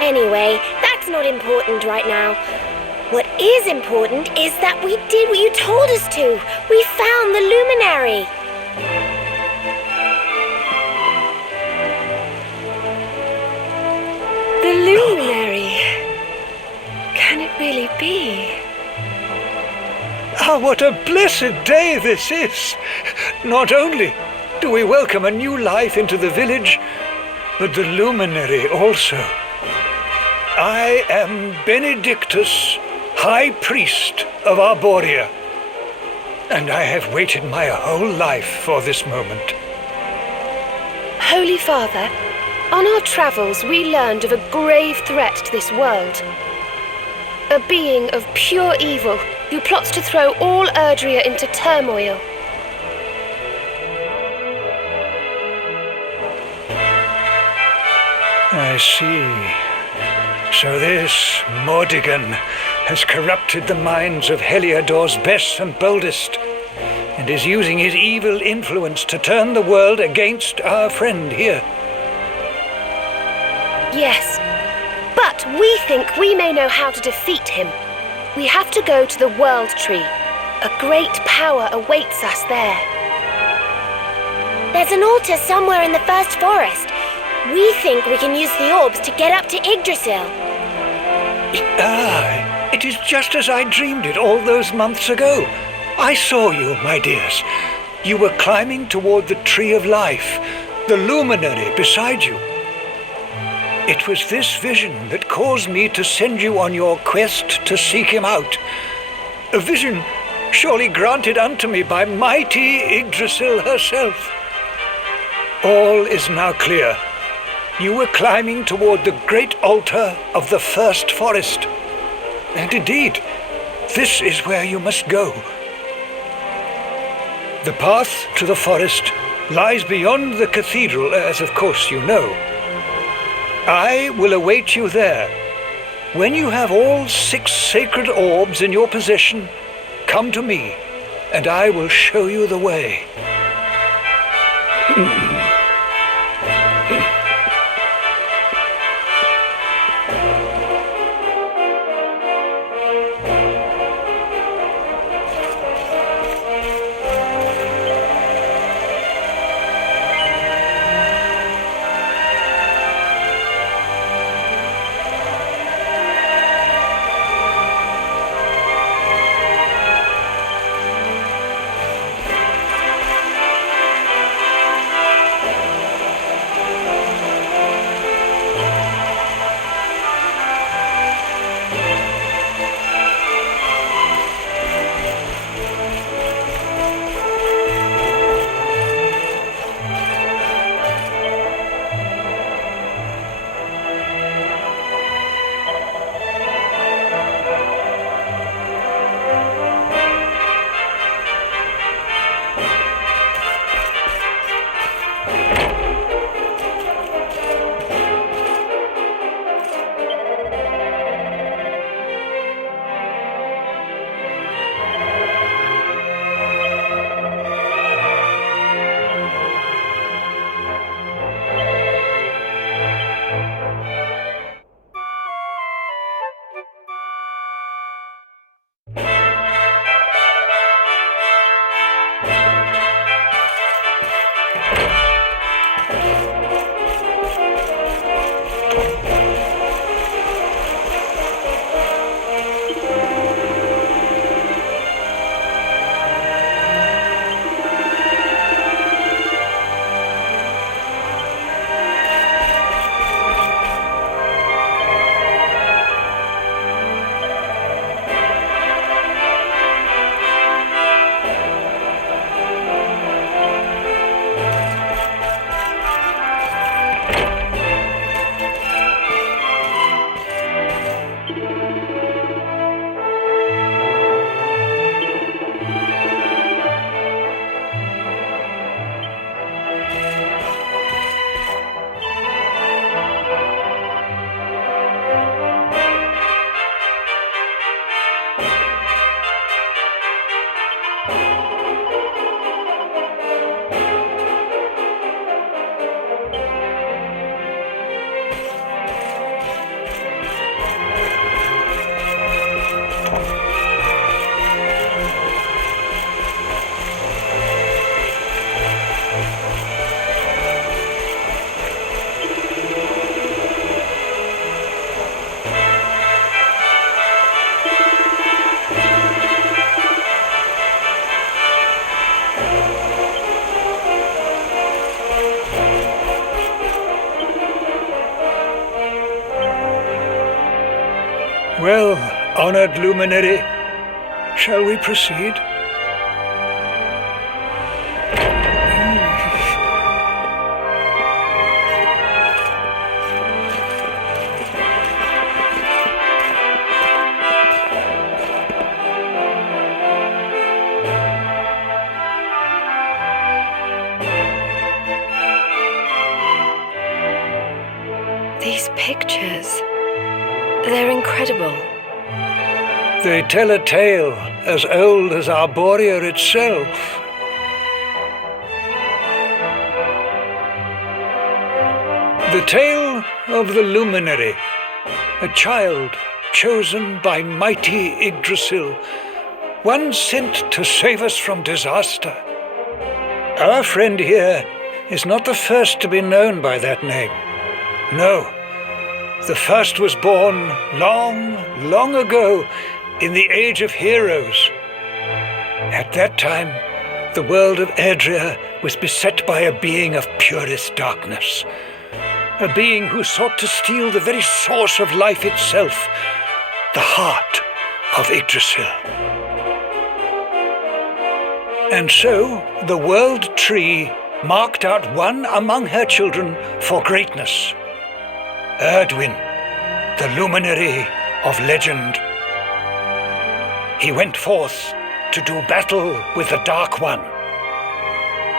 Anyway, that's not important right now. What is important is that we did what you told us to. We found the luminary. The luminary. Can it really be? Ah, what a blessed day this is! Not only do we welcome a new life into the village, but the luminary also. I am Benedictus, High Priest of Arboria, and I have waited my whole life for this moment. Holy Father, on our travels we learned of a grave threat to this world. A being of pure evil who plots to throw all Erdrea into turmoil. I see. So this Mordigan has corrupted the minds of Heliodor's best and boldest, and is using his evil influence to turn the world against our friend here. Yes, but we think we may know how to defeat him. We have to go to the World Tree. A great power awaits us there. There's an altar somewhere in the first forest. We think we can use the orbs to get up to Yggdrasil. It is just as I dreamed it all those months ago. I saw you, my dears. You were climbing toward the Tree of Life, the luminary beside you. It was this vision that caused me to send you on your quest to seek him out. A vision surely granted unto me by mighty Yggdrasil herself. All is now clear. You were climbing toward the great altar of the first forest. And indeed, This is where you must go. The path to the forest lies beyond the cathedral, as of course you know. I will await you there. When you have all 6 sacred orbs in your possession, come to me, and I will show you the way. Well, honored luminary, shall we proceed? These pictures, they're incredible. They tell a tale as old as Arboria itself. The tale of the luminary, a child chosen by mighty Yggdrasil, one sent to save us from disaster. Our friend here is not the first to be known by that name. No, the first was born long, long ago in the Age of Heroes. At that time, the world of Erdrea was beset by a being of purest darkness, a being who sought to steal the very source of life itself, the heart of Yggdrasil. And so, the World Tree marked out one among her children for greatness, Erdwin, the luminary of legend. he went forth to do battle with the Dark One.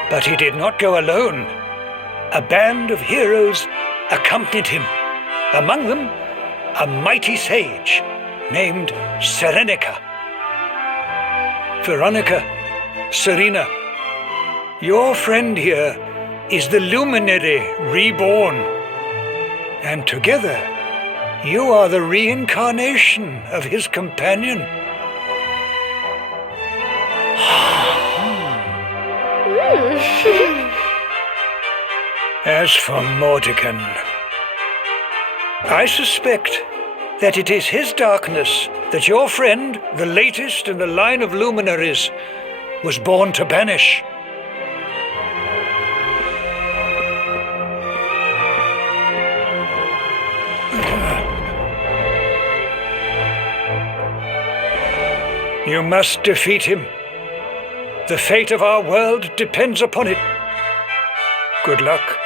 But he did not go alone. A band of heroes accompanied him. Among them, a mighty sage named Serenica. Veronica, Serena, your friend here is the luminary reborn. And together, you are the reincarnation of his companion. As for Mordekan, I suspect that it is his darkness that your friend, the latest in the line of luminaries, was born to banish. You must defeat him. The fate of our world depends upon it. Good luck.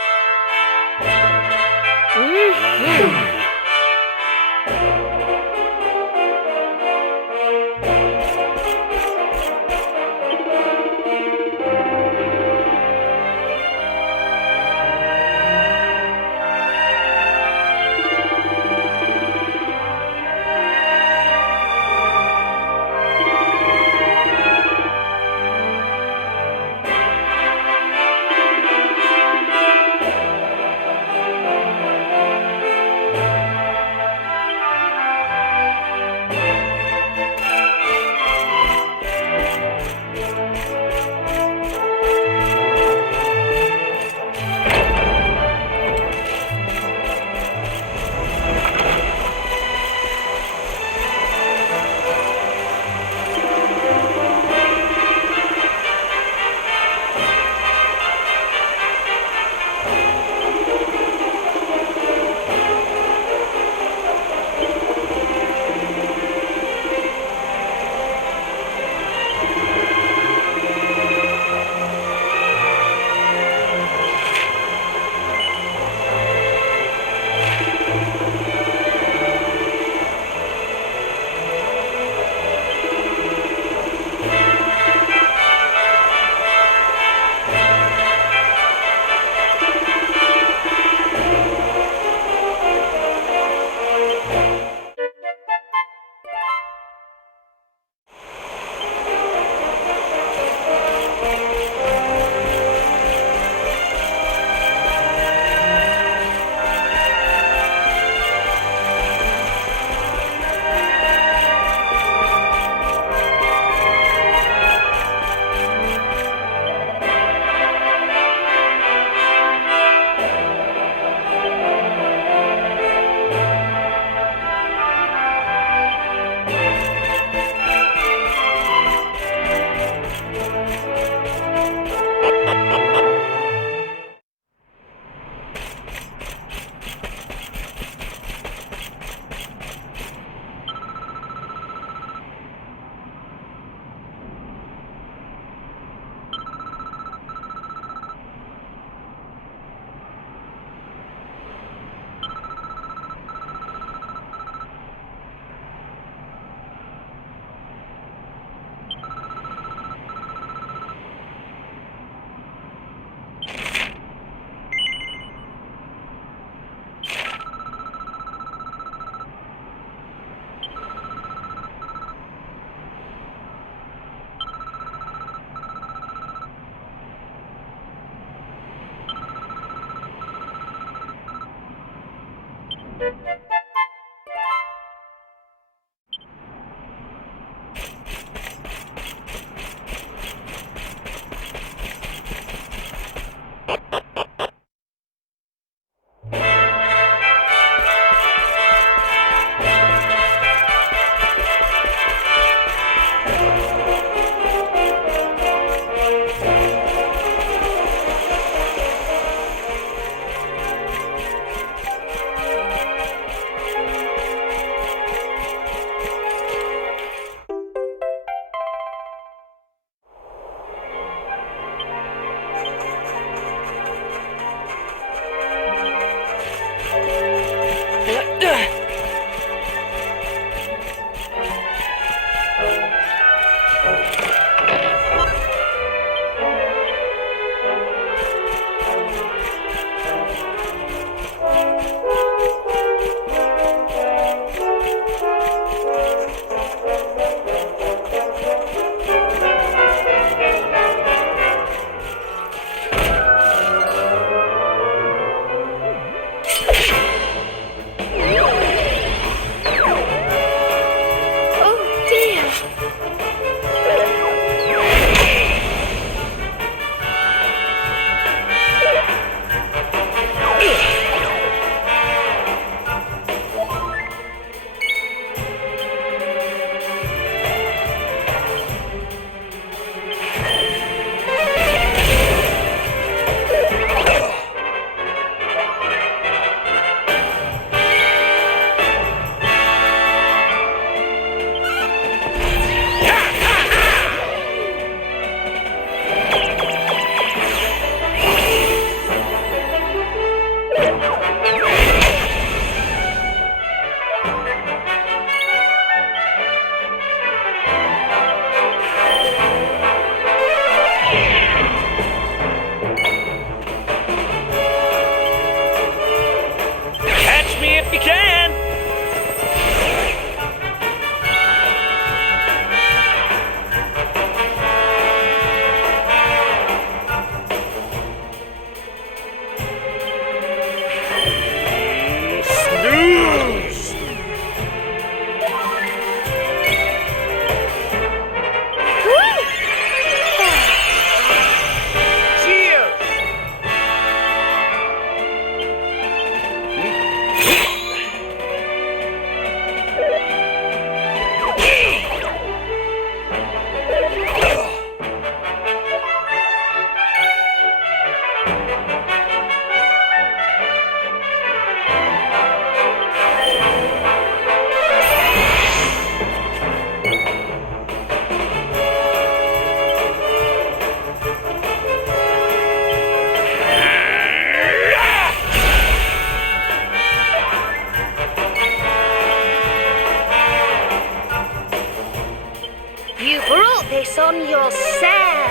on yourself.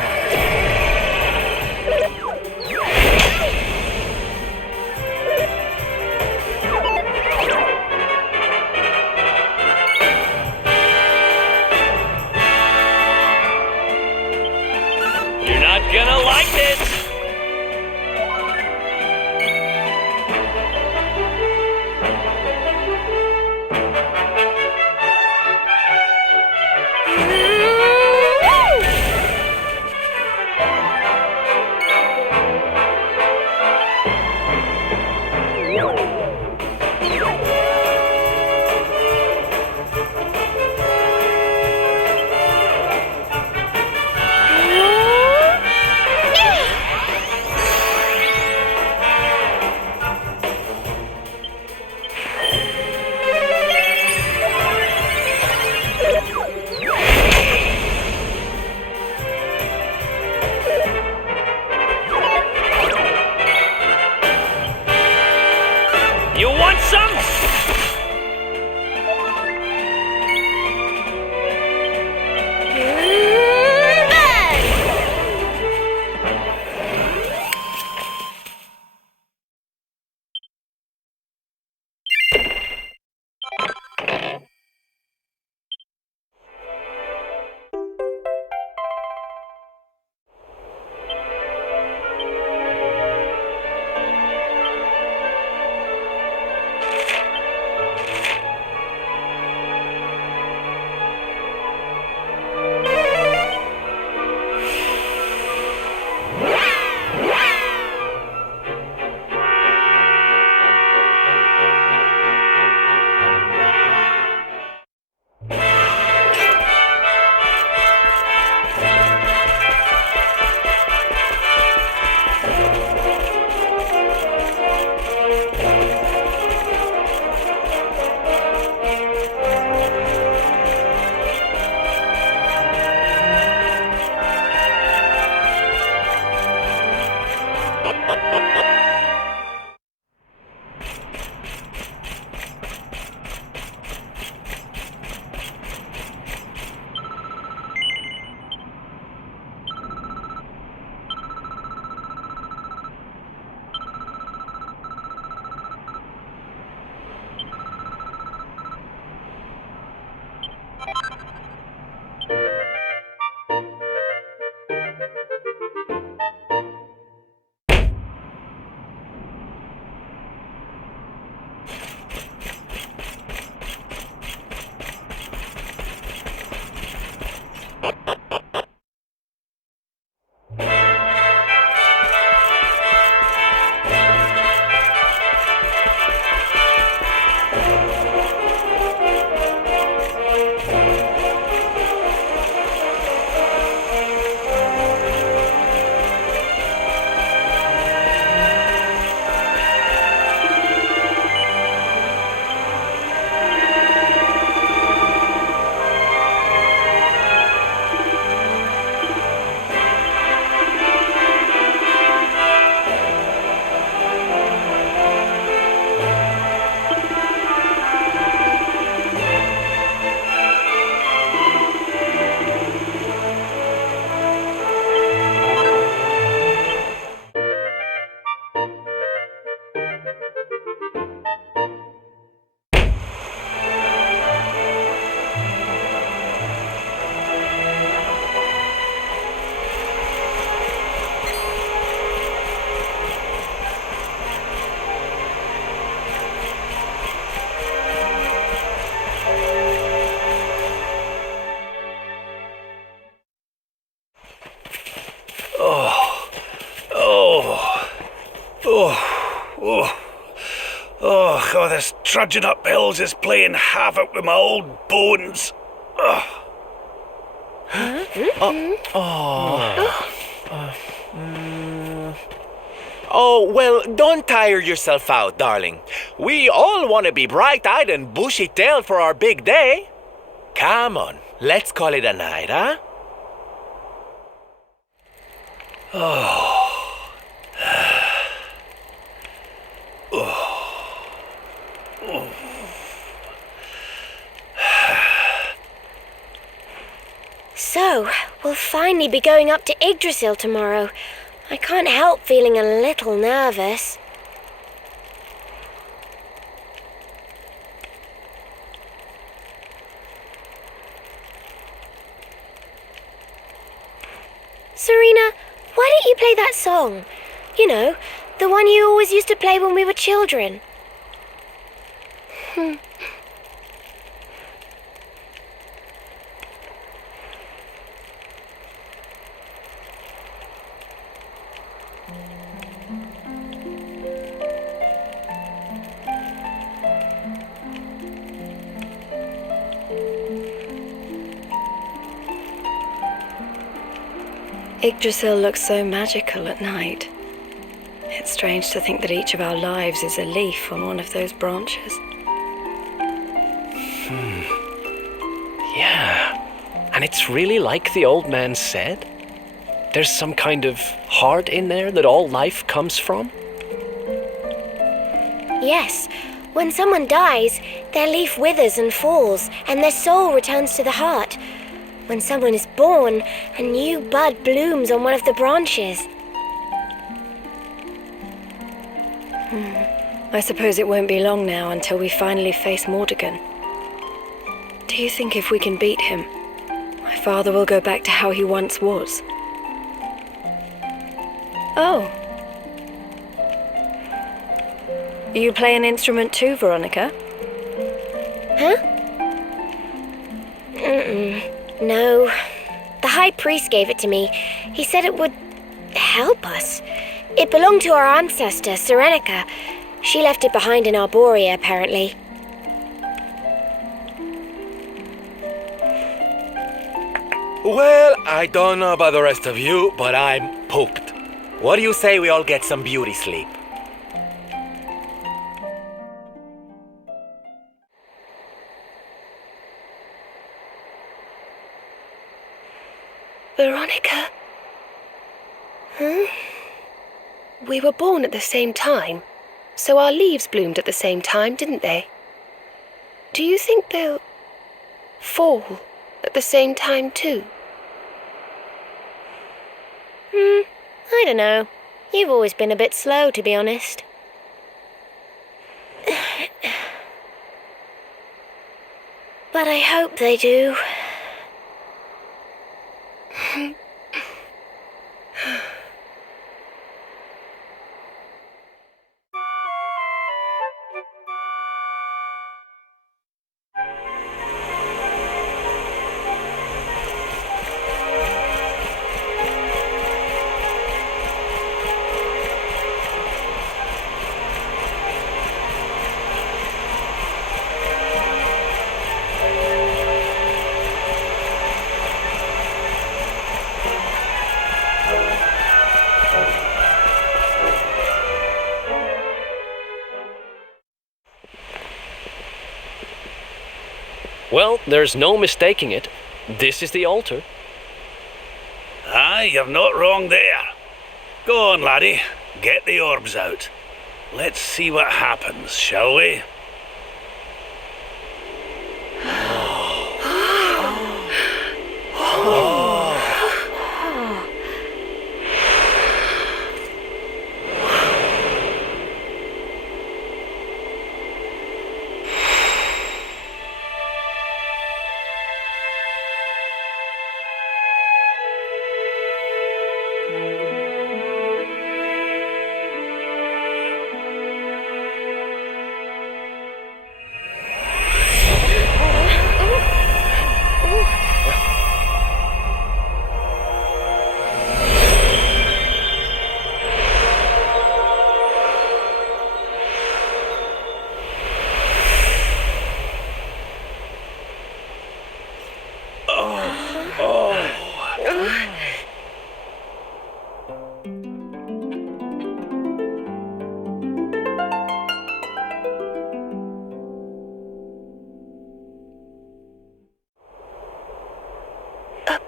You're not gonna like this! You want some? Oh, this trudging up hills is playing havoc with my old bones. Oh, well, don't tire yourself out, darling. We all want to be bright-eyed and bushy-tailed for our big day. Come on, let's call it a night, huh? So, We'll finally be going up to Yggdrasil tomorrow. I can't help feeling a little nervous. Serena, why don't you play that song? You know, the one you always used to play when we were children. Yggdrasil looks so magical at night. It's strange to think that each of our lives is a leaf on one of those branches. Yeah. And it's really like the old man said? There's some kind of heart in there that all life comes from? Yes, when someone dies, their leaf withers and falls, and their soul returns to the heart. When someone is born, a new bud blooms on one of the branches. I suppose it won't be long now until we finally face Mordegon. Do you think if we can beat him, my father will go back to how he once was? Oh. You play an instrument too, Veronica? Huh? No. The High Priest gave it to me. He said it would help us. It belonged to our ancestor, Serenica. She left it behind in Arboria, apparently. Well, I don't know about the rest of you, but I'm pooped. What do you say we all get some beauty sleep? Veronica? We were born at the same time, so our leaves bloomed at the same time, didn't they? Do you think they'll fall at the same time too? I don't know. You've always been a bit slow, to be honest. But I hope they do. Well, there's no mistaking it. This is the altar. Aye, you're not wrong there. Go on, laddie. Get the orbs out. Let's see what happens, shall we?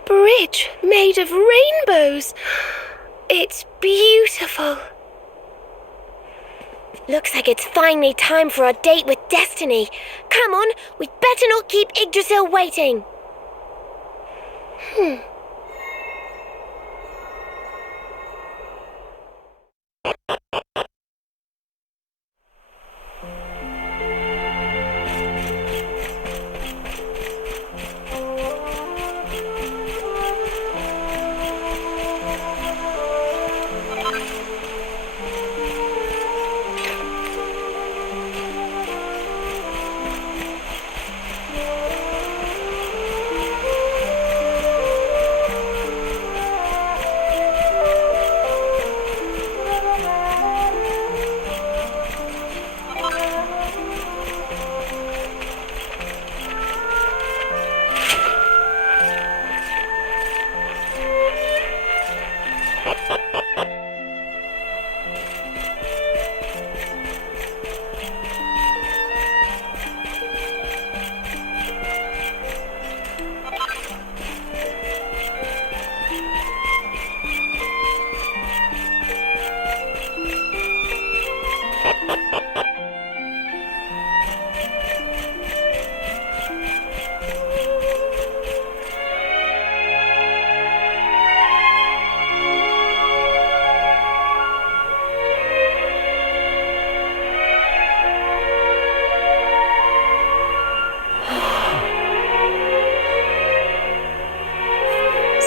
Bridge made of rainbows. It's beautiful. Looks like it's finally time for our date with Destiny. Come on, we'd better not keep Yggdrasil waiting.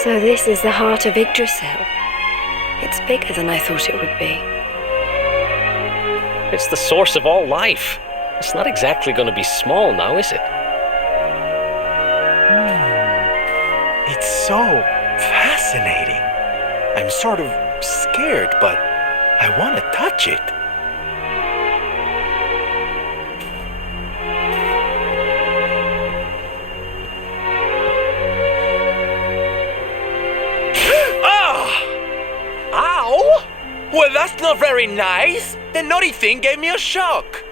So this is the heart of Yggdrasil. It's bigger than I thought it would be. It's the source of all life. It's not exactly going to be small now, is it? It's so fascinating. I'm sort of scared, but I want to touch it. Ow! Well, that's not very nice. The naughty thing gave me a shock.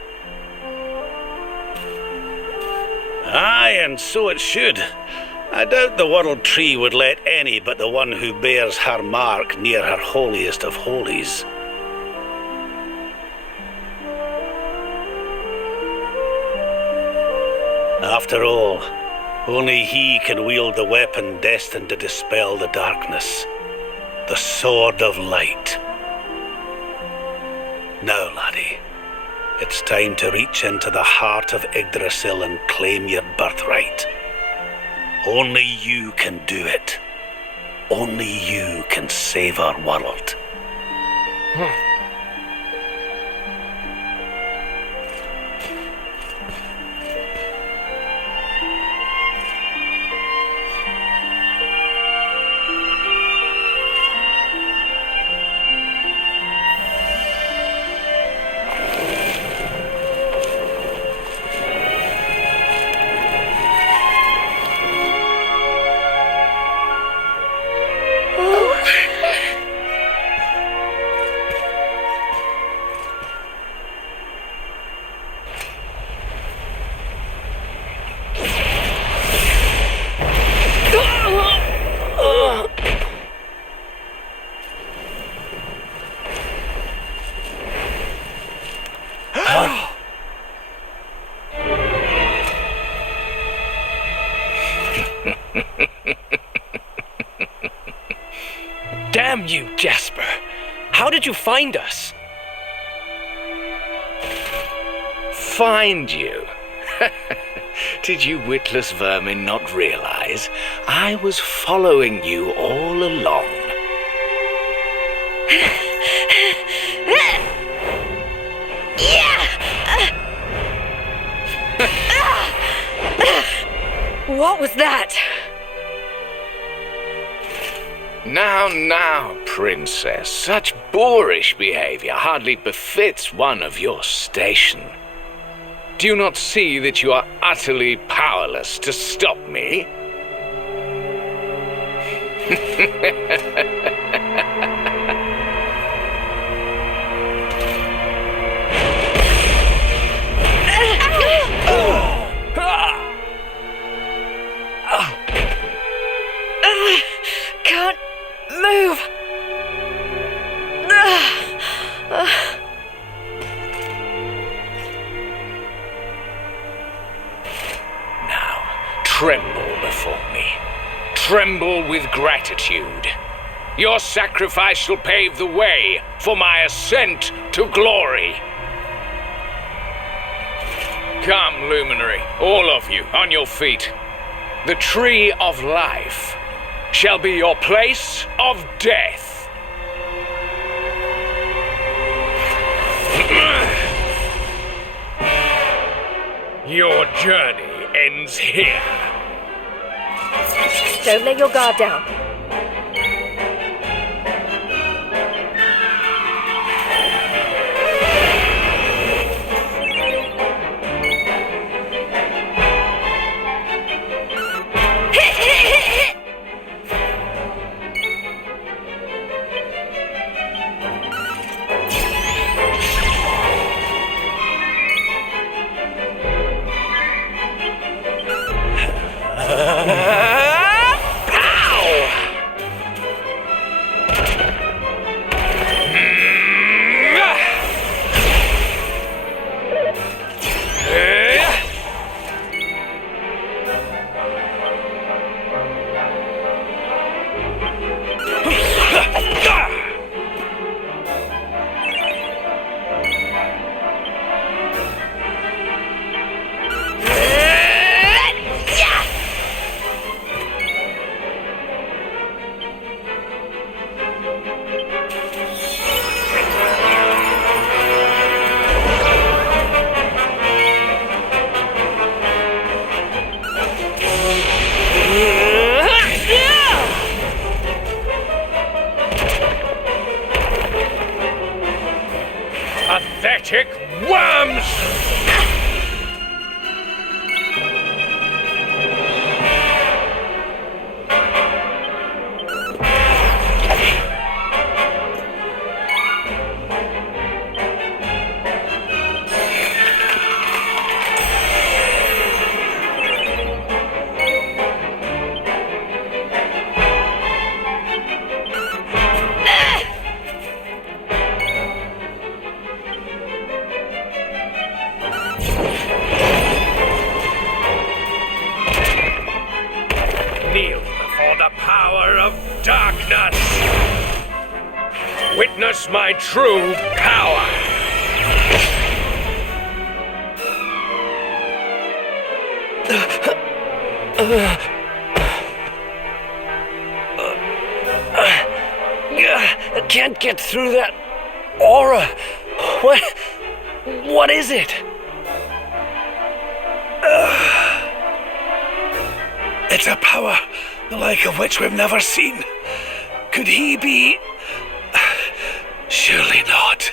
Aye, and so it should. I doubt the World Tree would let any but the one who bears her mark near her holiest of holies. After all, only he can wield the weapon destined to dispel the darkness. The Sword of Light. Now, laddie, it's time to reach into the heart of Yggdrasil and claim your birthright. Only you can do it. Only you can save our world. Damn you, Jasper! How did you find us? Find you? Did you witless vermin not realize I was following you all along? What was that? Now, princess, such boorish behavior hardly befits one of your station. Do you not see that you are utterly powerless to stop me? Can't move. Now, tremble before me. Tremble with gratitude. Your sacrifice shall pave the way for my ascent to glory. Come, luminary, all of you, on your feet. The tree of life shall be your place of death. Your journey ends here. Don't let your guard down. power of darkness! Witness my true power! I can't get through that aura. What is it? It's a power the like of which we've never seen. Could he be... Surely not.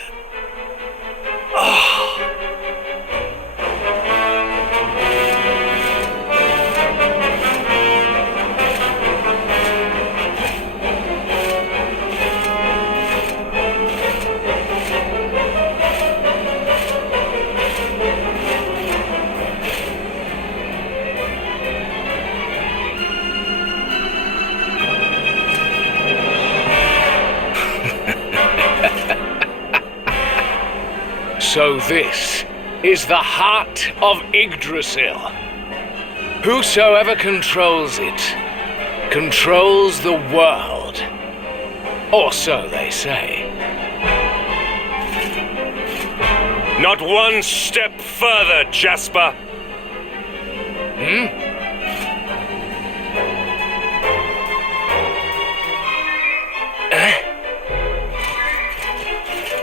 So this is the heart of Yggdrasil. Whosoever controls it, controls the world. Or so they say. Not one step further, Jasper.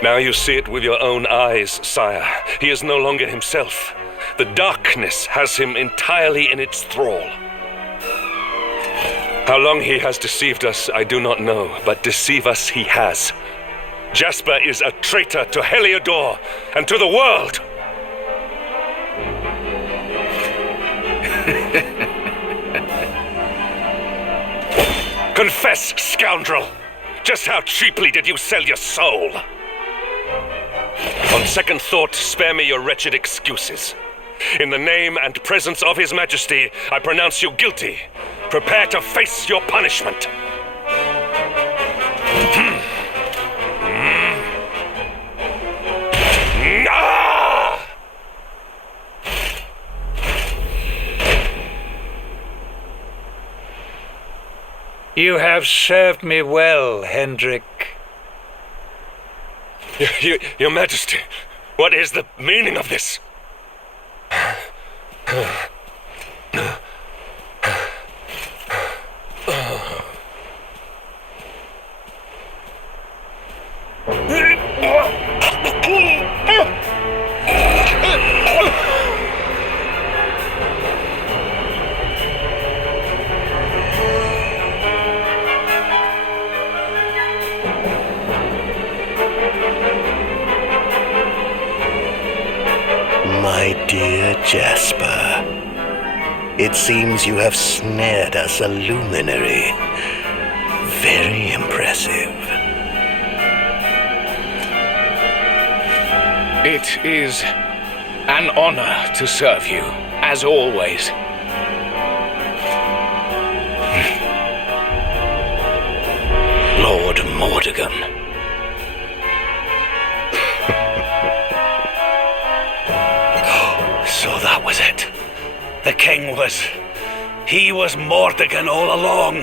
Now you see it with your own eyes, sire. He is no longer himself. The darkness has him entirely in its thrall. How long he has deceived us, I do not know, but deceive us he has. Jasper is a traitor to Heliodor and to the world. Confess, scoundrel! Just how cheaply did you sell your soul? On second thought, spare me your wretched excuses. In the name and presence of His Majesty, I pronounce you guilty. Prepare to face your punishment. You have served me well, Hendrik. Your Majesty, what is the meaning of this? My dear Jasper, it seems you have snared us a luminary. Very impressive. It is an honor to serve you, as always. Lord Mordegon. So that was it. The king was... He was Mordegon all along.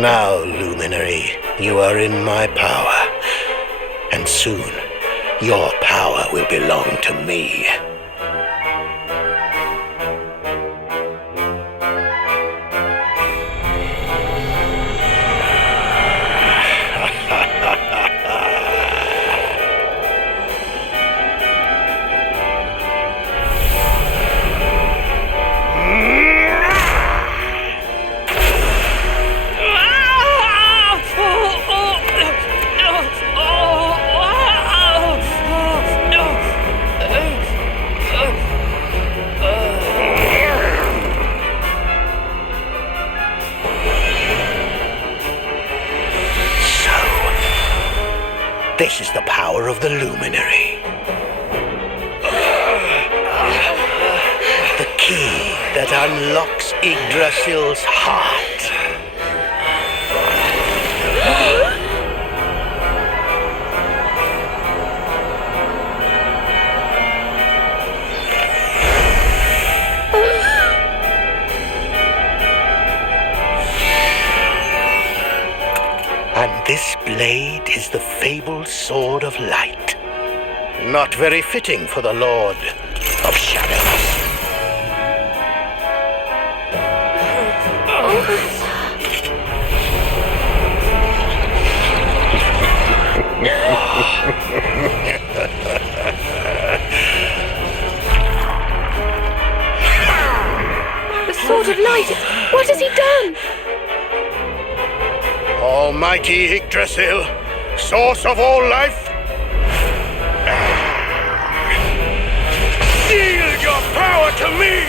Now, Luminary, you are in my power. And soon, your power will belong to me. This is the power of the Luminary. The key that unlocks Yggdrasil's heart. And this blade is the fabled Sword of Light. Not very fitting for the Lord of Shadows. The Sword of Light! What has he done? Almighty Yggdrasil, source of all life, yield your power to me!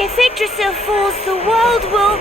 If Yggdrasil falls, the world will...